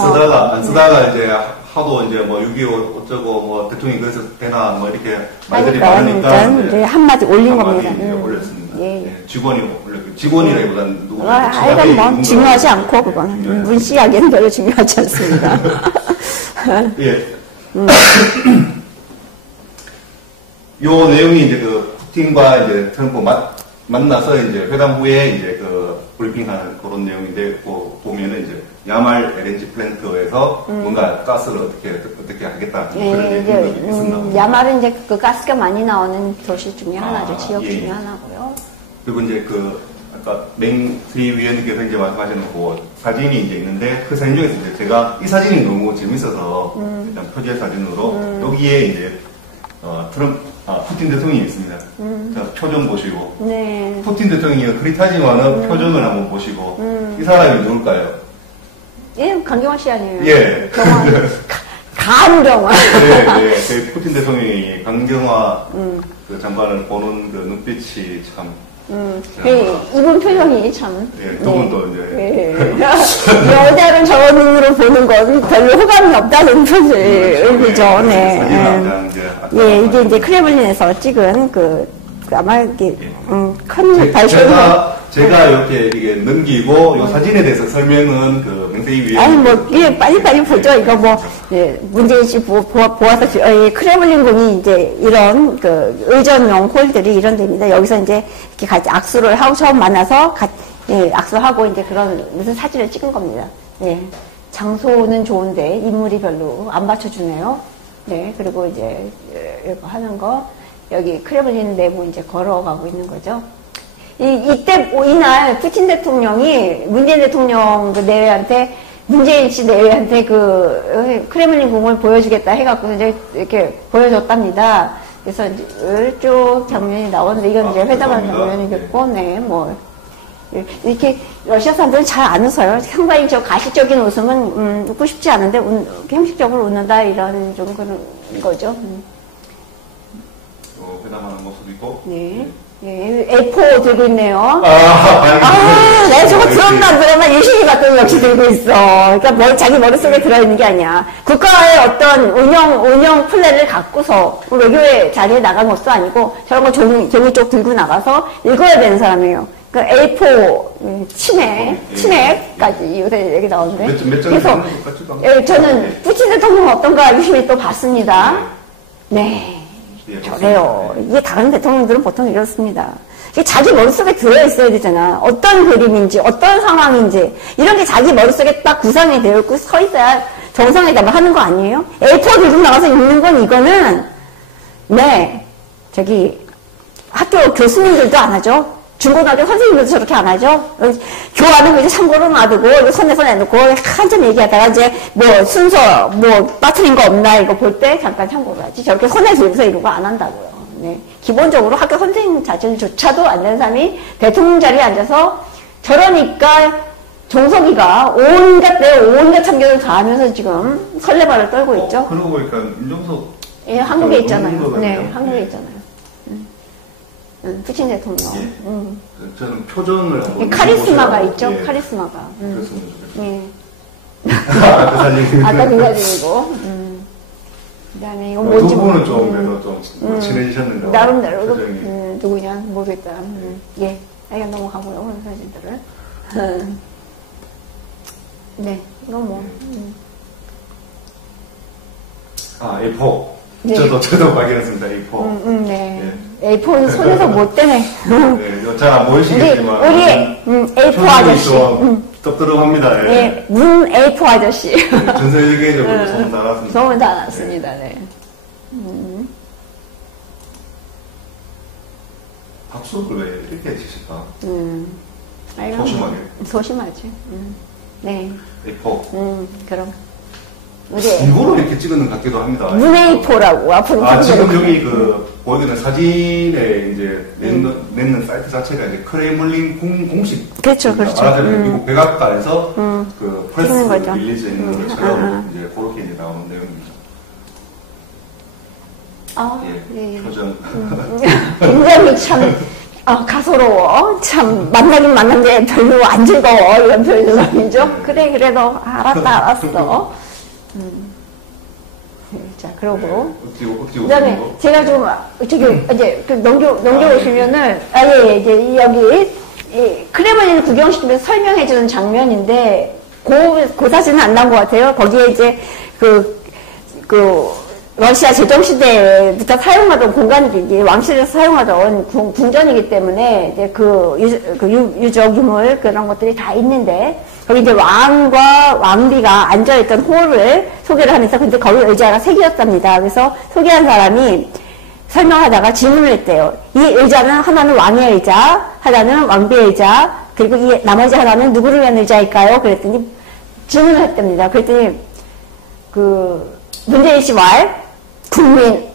안 쓰다가 이제 하도 이제 뭐 6.25 어쩌고 뭐 대통령이 그래서 되나 뭐 이렇게 말들이 많으니까 이제 한마디 올린 겁니다. 올렸습니다. 예. 예, 직원이라기보다는 누구 하여간 뭐 중요하지 않고 그거는 문씨이야기는 별로 중요하지 않습니다. 예. 요 내용이 이제 그 푸틴과 이제 트럼프 만나서 이제 회담 후에 이제 그 브리핑하는 그런 내용인데 보면은 이제 야말 LNG 플랜트에서 뭔가 가스를 어떻게 하겠다 그런 얘기가 있습니다. 야말은 이제 그 가스가 많이 나오는 도시 중에 하나죠. 지역 예. 중에 하나고요. 그리고 이제 그 아까 맹수희 위원님께서 이제 말씀하시는 그 사진이 이제 있는데 그 사진 중에서 이제 제가 이 사진이 너무 재밌어서 일단 표제 사진으로 여기에 이제 푸틴 대통령이 있습니다. 자, 표정 보시고. 네. 푸틴 대통령이 그렇다지만은 표정을 한번 보시고. 이 사람이 누굴까요? 예, 강경화 씨 아니에요? 예. 강경화. 네, 네. 그 푸틴 대통령이 강경화 그 장관을 보는 그 눈빛이 참. 예, 이분 표정이 참. 예, 두 분도 이제. 예. 여자를 저 눈으로 보는 건 별로 호감이 없다는 의미죠. 네. 예, 이게 이제 크레물린에서 찍은 아마 이게, 큰 발표를. 제가 이렇게 이게 넘기고, 요 사진에 대해서 설명은 그 명세희 위에. 아니, 뭐, 예, 빨리빨리 보죠. 이거 뭐, 예, 문재인 씨 보아서, 크레물린궁이 이제 이런 의전용 홀들이 이런 데입니다. 여기서 이제 이렇게 같이 악수를 하고 처음 만나서 예, 악수하고 이제 그런 무슨 사진을 찍은 겁니다. 예. 장소는 좋은데 인물이 별로 안 받쳐주네요. 네, 그리고 이제 이거 하는 거 여기 크레물린 내부 이제 걸어가고 있는 거죠. 이날 푸틴 대통령이 문재인 대통령 내외한테 문재인 씨 내외한테 크레물린 궁을 보여주겠다 해갖고 이제 이렇게 보여줬답니다. 그래서 이쪽 장면이 나오는데 이건 이제 회담하는 장면이겠고, 네, 뭐. 이렇게 러시아 사람들은 잘 안 웃어요. 상당히 저 가식적인 웃음은 웃고 싶지 않은데 형식적으로 웃는다 이런 좀 그런 거죠. 회담하는 모습이고. 네. 예, A4 들고 있네요. 내가 저거 들었나 안 들었나 유심히 봤더니 역시 들고 있어. 그러니까 자기 머릿속에 들어있는 게 아니야. 국가의 어떤 운영 플랜을 갖고서 외교의 자리에 나간 것도 아니고 저런 거 종이 쪽 들고 나가서 읽어야 되는 사람이에요. 그 A4 치맥까지 요새 얘기 나오는데. 그래서 저는 푸틴 대통령 어떤가 유심히 또 봤습니다. 네. 저래요. 이게 다른 대통령들은 보통 이렇습니다. 이게 자기 머릿속에 들어있어야 되잖아. 어떤 그림인지, 어떤 상황인지, 이런 게 자기 머릿속에 딱 구상이 되어 있고 서 있어야 정상회담을 하는 거 아니에요? A4 들고 나가서 읽는 건 이거는, 네, 학교 교수님들도 안 하죠. 중고등학교 선생님들도 저렇게 안 하죠. 교환은 이제 참고로 놔두고 손에서 내놓고 한참 얘기하다가 이제 뭐 순서 빠뜨린 거 없나 이거 볼 때 잠깐 참고를 하지. 저렇게 손에 들고서 이런 거 안 한다고요. 네. 기본적으로 학교 선생님 자체조차도 안 되는 사람이 대통령 자리에 앉아서 저러니까 정석이가 온갖 참견을 다 하면서 지금 설레발을 떨고 있죠. 그러고 보니까 윤정석. 예, 한국에 있잖아요. 네, 한국에 있잖아요. 푸틴 대통령. 예. 저는 표정을 한번 카리스마가 있죠. 예. 카리스마가. 그랬으면 좋겠어요. 예. 아까 그 사진이고. 그다음에 이거 두 분은 좀 그래도 좀 친해지셨는데. 나름대로 누구냐 모르겠다. 예. 하여간 넘어가고요. 사진들을. 네. 이건 뭐. A4. 네. 저도 발견했습니다. A4. 네. A4는 손에서 못 떼네. 네, 잘 안 보이시겠지만. 우리 A4 아저씨. 떡드름합니다. 예. 문 A4 아저씨. 전 세계적으로 소문 다 났습니다. 소문 다 났습니다. 네. 박수를 왜 이렇게 치실까? 소심하게. 소심하지. 네. A4. 그럼. 일부러 이렇게 찍는 것 같기도 합니다. 문A4라고 앞으로. 지금 여기 보여드리는 사진에 이제 냈는 사이트 자체가 이제 크레물린 공식. 그렇죠. 미국 백악관에서 프레스 릴리즈에 있는 것처럼 이제 그렇게 이제 나오는 내용입니다. 예. 표정. 굉장히 참 가소로워. 참, 만나긴 만났는데 별로 안 즐거워. 이런 표현이죠. 그래, 그래도 알았어. 자, 그러고. 그 다음에 제가 좀, 이제, 넘겨보시면은, 이제 여기, 크레문리를 구경시키면서 설명해주는 장면인데, 그 사진은 안 나온 것 같아요. 거기에 이제, 러시아 제정시대부터 사용하던 공간이 왕실에서 사용하던 궁전이기 때문에 이제 유적 유물 그런 것들이 다 있는데 거기 이제 왕과 왕비가 앉아있던 홀을 소개를 하면서 근데 거기 의자가 3개였답니다. 그래서 소개한 사람이 설명하다가 질문을 했대요. 이 의자는 하나는 왕의 의자, 하나는 왕비의 의자, 그리고 이 나머지 하나는 누구를 위한 의자일까요? 그랬더니 질문을 했답니다. 그랬더니 문재인 씨 말 국민이었대요.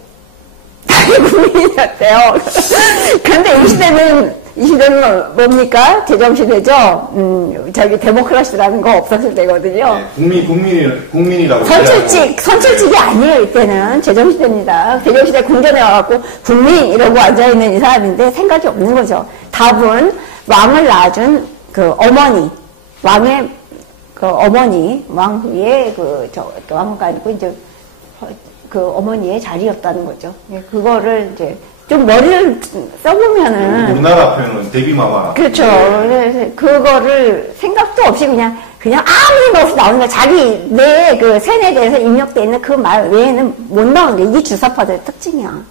그런데 이 시대는 뭡니까? 제정시대죠? 데모크라시라는 거 없었을 때거든요. 네, 국민이라고. 선출직이 아니에요, 이때는. 제정시대입니다. 제정시대 궁전에 와갖고 국민 이러고 앉아있는 이 사람인데 생각이 없는 거죠. 답은 왕을 낳아준 어머니, 왕의 어머니, 왕후의 왕후가 아니고 이제 어머니의 자리였다는 거죠. 그거를 이제, 좀 머리를 써보면은. 우리나라 표현은 데뷔마마. 그렇죠. 그래서 그거를 생각도 없이 그냥 아무 생각 없이 나오는 거야. 내 세뇌에 대해서 입력되어 있는 그 말 외에는 못 나오는 게 이게 주사파들의 특징이야.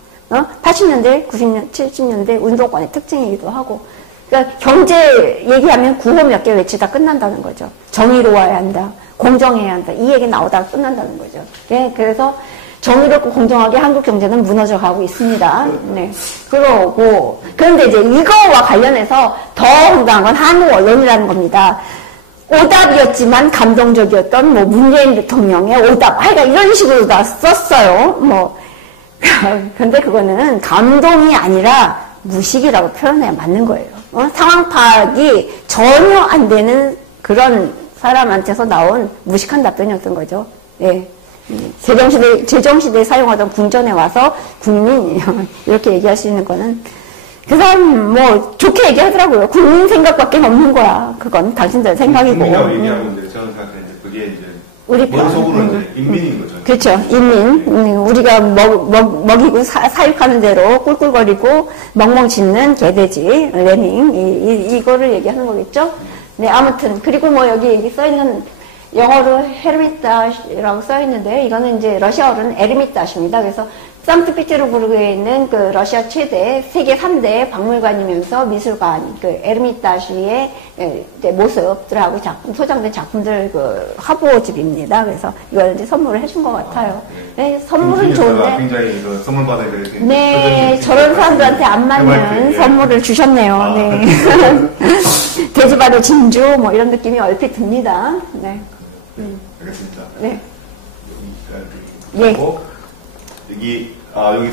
80년대, 90년, 70년대 운동권의 특징이기도 하고. 그러니까 경제 얘기하면 구호 몇 개 외치다 끝난다는 거죠. 정의로워야 한다. 공정해야 한다. 이 얘기 나오다가 끝난다는 거죠. 예, 그래서 정의롭고 공정하게 한국 경제는 무너져 가고 있습니다. 네. 그런데 이제 이거와 관련해서 더 황당한 건 한국 언론이라는 겁니다. 오답이었지만 감동적이었던 문재인 대통령의 오답. 하여간 이런 식으로 다 썼어요. 근데 그거는 감동이 아니라 무식이라고 표현해야 맞는 거예요. 상황 파악이 전혀 안 되는 그런 사람한테서 나온 무식한 답변이었던 거죠. 네. 제정시대에 사용하던 궁전에 와서 국민, 이렇게 얘기할 수 있는 거는, 그 사람 좋게 얘기하더라고요. 국민 생각밖에 없는 거야. 그건 당신들 생각이고. 국민이라고 얘기하고 있는데, 저는 생각하는 그게 이제, 머릿속으로 이제 인민인 거죠. 그렇죠. 인민. 우리가 먹이고 사육하는 대로 꿀꿀거리고, 멍멍 짖는 개돼지, 레밍, 이거를 얘기하는 거겠죠? 네, 아무튼. 그리고 여기 써있는, 영어로 헤르미타시라고 써있는데 이거는 이제 러시아어로는 에르미타시입니다. 그래서 상트페테르부르크에 있는 러시아 세계 3대 박물관이면서 미술관 에르미타시의 모습들하고 소장된 작품들 화보집입니다. 그래서 이걸 이제 선물을 해준 것 같아요. 네, 선물은 좋은데 굉장히 선물 받아야 되겠 네, 저런 사람들한테 안 맞는 선물을 주셨네요. 네. 돼지바로 진주 이런 느낌이 얼핏 듭니다. 네. 알겠습니다. 네. 그리고 여기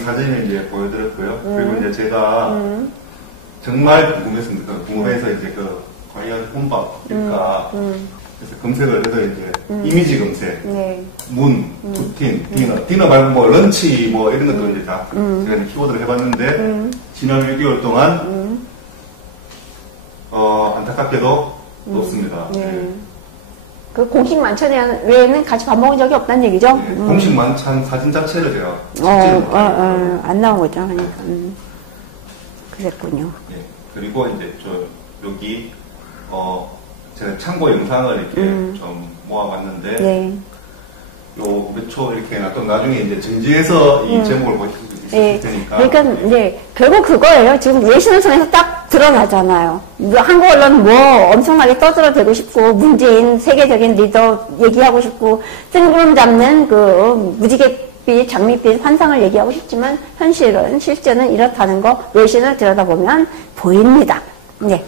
사진을 이제 보여드렸고요. 그리고 이제 제가 정말 궁금했습니다. 궁금해서 이제 과연 혼밥일까. 그래서 검색을 해서 이제 이미지 검색, 문, 푸틴, 디너 말고 런치 이런 것도 이제 다 제가 이제 키워드를 해봤는데 지난 1개월 동안 안타깝게도 없습니다. 네. 그 공식 만찬 외에는 같이 밥 먹은 적이 없다는 얘기죠? 네, 공식 만찬 사진 자체를 제가 안 나온 거죠. 그러니까. 그랬군요. 네, 그리고 이제 여기 제가 참고 영상을 이렇게 좀 모아봤는데 요 몇 초 이렇게 놔두면 나중에 이제 정지해서 이 제목을 보실 수 있을 테니까. 그러니까 결국 그거예요. 지금 예신을 딱 드러나잖아요. 한국 언론은 엄청나게 떠들어대고 싶고 문재인 세계적인 리더 얘기하고 싶고 뜬구름 잡는 무지갯빛 장밋빛 환상을 얘기하고 싶지만 실제는 이렇다는 거 외신을 들여다보면 보입니다. 네.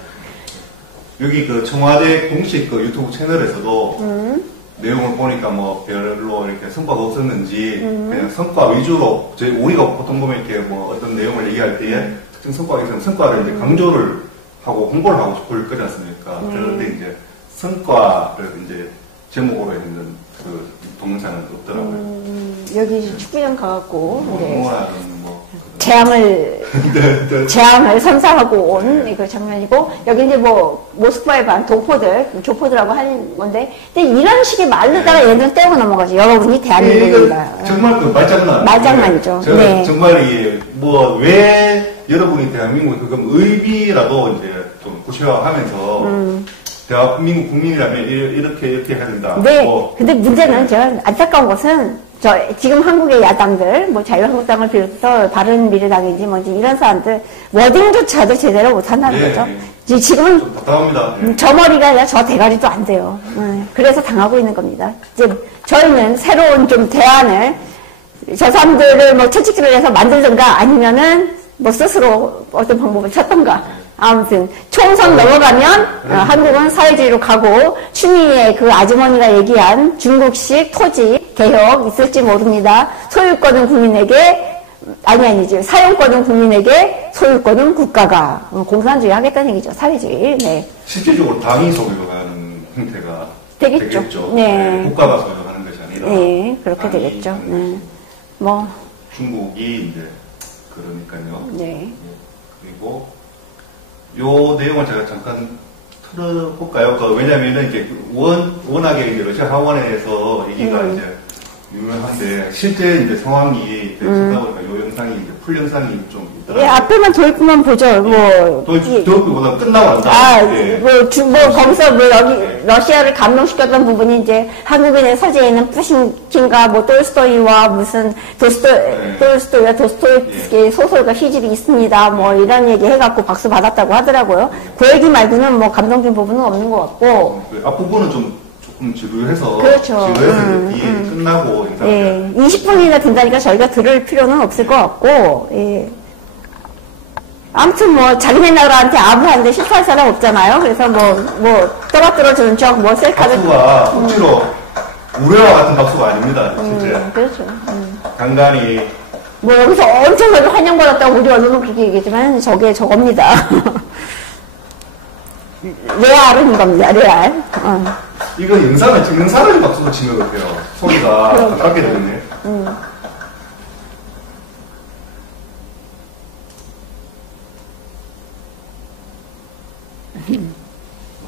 여기 청와대 공식 유튜브 채널에서도 내용을 보니까 별로 이렇게 성과가 없었는지 그냥 성과 위주로 우리가 보통 보면 이렇게 어떤 내용을 얘기할 때에 특정 성과가 있으면 성과를 이제 강조를 하고 홍보를 하고 싶을 거지 않습니까? 그런데 이제 성과를 이제 제목으로 있는 동영상은 없더라고요. 여기 축구장 가갖고 재앙을 선사하고 온 그 장면이고, 여기 이제 뭐, 모스크바의 반, 도포들, 교포들하고 하는 건데, 근데 이런 식의 말로다가 얘네들은 떼고 넘어가죠. 여러분이 대한민국입니다. 정말 그 말장난. 말장난이죠. 제가 네. 정말 왜 여러분이 대한민국에 그럼 의비라도 이제 좀 구체화하면서 대한민국 국민이라면 이렇게 해야 된다. 네. 근데 문제는 제가 안타까운 것은 지금 한국의 야당들, 뭐 자유한국당을 비롯해서 바른미래당인지 뭔지 이런 사람들 워딩조차도 제대로 못한다는 네, 거죠. 네. 지금은 좀 답답합니다. 네. 저 머리가 아니라 저 대가리도 안 돼요. 그래서 당하고 있는 겁니다. 이제 저희는 새로운 좀 대안을 저 사람들을 뭐 채찍질을 해서 만들든가 아니면은 뭐 스스로 어떤 방법을 찾던가. 아무튼 총선 넘어가면 한국은 사회주의로 가고 추미애 그 아주머니가 얘기한 중국식 토지 개혁 있을지 모릅니다. 소유권은 국민에게 아니지 사용권은 국민에게 소유권은 국가가 공산주의 하겠다는 얘기죠. 사회주의. 네. 실질적으로 당이 소유하는 형태가 되겠죠. 네. 국가가 소유하는 것이 아니라 네, 그렇게 되겠죠. 뭐 중국이 이제 그러니까요. 네. 그리고 요 내용을 제가 잠깐 틀어볼까요? 왜냐면은 이제 워낙에 이제 러시아 하원에서 얘기가 이제 유명한데 실제 이제 상황이 되다 보니까 요 영상이 이제 풀 영상이 좀 있더라고요. 예, 앞에만 도입부만 보죠. 뭐 도입부보다 끝나고 난다. 거기서 뭐 여기 러시아를 감동시켰던 부분이 이제 한국인의 서재에 있는 푸신킨과 뭐 톨스토이와 무슨 톨스토이와 도스토옙스키의 소설과 시집이 있습니다. 뭐 이런 얘기 해갖고 박수 받았다고 하더라고요. 그 얘기 말고는 뭐 감동적인 부분은 없는 것 같고. 앞부분은 조금 지루해서. 그렇죠. 지루해서 뒤에 끝나고. 예, 20분이나 된다니까 저희가 들을 필요는 없을 것 같고. 예. 아무튼 뭐 자기네 나라한테 아부하는데 싫어할 사람 없잖아요. 그래서 뭐 떠받들어주는 척 뭐 셀카를. 박수가 억지로 우려와 같은 박수가 아닙니다. 실제. 그렇죠. 간간히. 뭐 여기서 엄청나게 환영받았다고 우리 언론은 그렇게 얘기했지만 저게 저겁니다. 레알은 겁니다. 레알. 이거 영상을 찍는 사람이 박수를 치는 것 같아요. 소리가 가깝게 되겠네.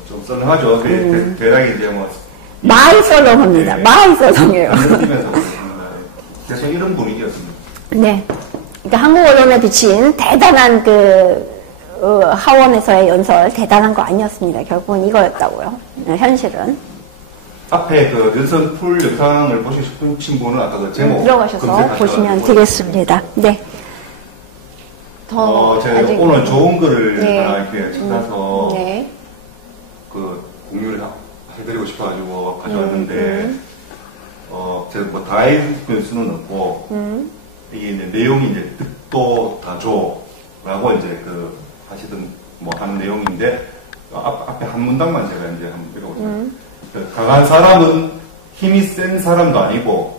좀 썰렁하죠. 대략 이제 뭐. 많이 썰렁합니다. 많이 썰렁해요. 계속 이런 분위기였습니다. 네. 그러니까 한국 언론에 비친 대단한 하원에서의 연설 대단한 거 아니었습니다. 결국은 이거였다고요. 현실은. 앞에 연설 풀 영상을 보시고 싶으신 분은 아까 그 제목 들어가셔서 보시면 되겠습니다. 네. 제가 오늘 좋은 글을 하나 이렇게 찾아서 네. 공유를 해드리고 싶어가지고 가져왔는데 제가 뭐 다 읽을 수는 없고 이게 이제 내용이 이제 득도 다조라고 이제 하시던 뭐 하는 내용인데 앞에 한 문단만 제가 이제 한번 읽어보겠습니다. 강한 사람은 힘이 센 사람도 아니고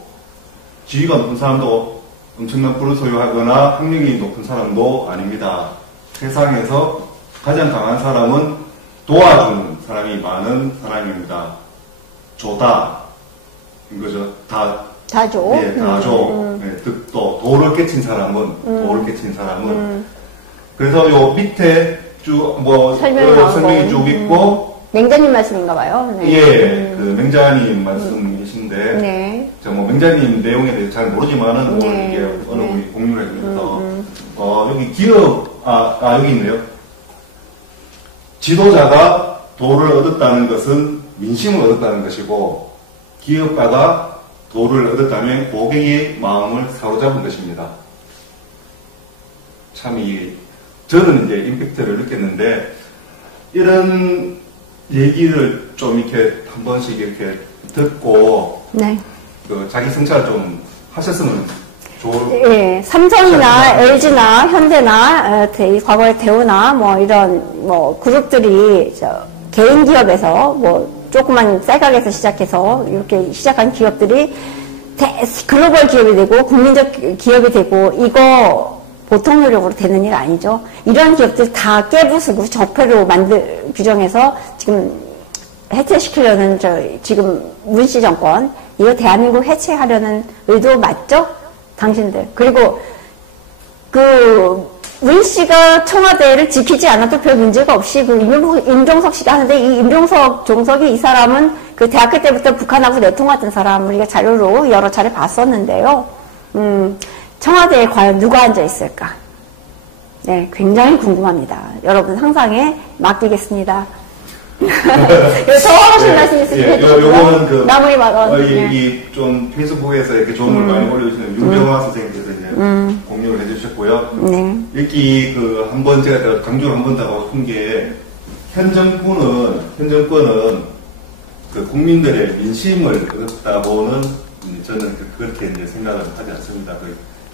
지위가 높은 사람도 엄청난 부를 소유하거나 학력이 높은 사람도 아닙니다. 세상에서 가장 강한 사람은 도와주는 사람이 많은 사람입니다. 조다. 이거죠. 다조. 네, 다조. 네, 득도. 도를 깨친 사람은. 그래서 요 밑에 설명이 쭉 있고. 맹자님 말씀인가 봐요. 네. 예, 맹자님 말씀이신데. 네. 제가 맹자님 내용에 대해서 잘 모르지만은, 이게 어느 분이 공유를 해주면서, 여기 여기 있네요. 지도자가 도를 얻었다는 것은 민심을 얻었다는 것이고, 기업가가 도를 얻었다면 고객의 마음을 사로잡은 것입니다. 참 저는 이제 임팩트를 느꼈는데, 이런 얘기를 좀 이렇게 한 번씩 이렇게 듣고, 네. 자기 성찰 좀 하셨으면 좋을. 예, 삼성이나 LG나 현대나 과거의 대우나 뭐 이런 그룹들이 개인 기업에서 조그만 쌀가게에서 시작해서 이렇게 시작한 기업들이 글로벌 기업이 되고 국민적 기업이 되고 이거 보통 노력으로 되는 일 아니죠. 이런 기업들 다 깨부수고 적폐로 규정해서 지금 해체시키려는 지금 문씨 정권 이거 대한민국 해체하려는 의도 맞죠? 당신들. 그리고 문 씨가 청와대를 지키지 않아도 별 문제가 없이 임종석 씨가 하는데 이 임종석, 종석이 이 사람은 그 대학교 때부터 북한하고 내통했던 사람 우리가 자료로 여러 차례 봤었는데요. 청와대에 과연 누가 앉아 있을까? 네, 굉장히 궁금합니다. 여러분 상상에 맡기겠습니다. 더 하신 말씀 있으시면 해주시고요. 마무리 발언. 좀 페이스북에서 이렇게 좋은 걸 많이 올려주시는 윤병화 선생님께서 이제 공유를 해주셨고요. 네. 여기 한번 제가 강조를 한 번 더 하고 싶은 게 현 정권은 국민들의 민심을 얻었다고는 저는 그렇게 이제 생각을 하지 않습니다.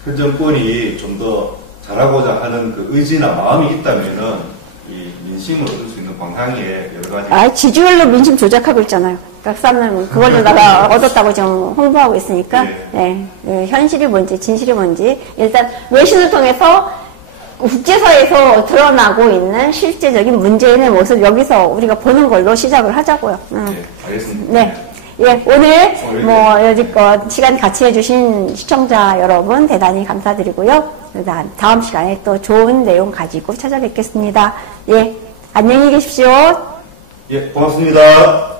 현 정권이 좀 더 잘하고자 하는 의지나 마음이 있다면은 이 민심을 얻을 수 있는 방향에 여러 가지. 지지율로 민심 조작하고 있잖아요. 박사는 그걸로다가 얻었다고 지금 홍보하고 있으니까, 네. 현실이 뭔지, 진실이 뭔지, 일단 외신을 통해서 국제사회에서 드러나고 있는 실제적인 문재인의 모습 여기서 우리가 보는 걸로 시작을 하자고요. 네, 알겠습니다. 네. 예, 오늘 여지껏 시간 같이 해주신 시청자 여러분 대단히 감사드리고요. 다음 시간에 또 좋은 내용 가지고 찾아뵙겠습니다. 예, 안녕히 계십시오. 예, 고맙습니다.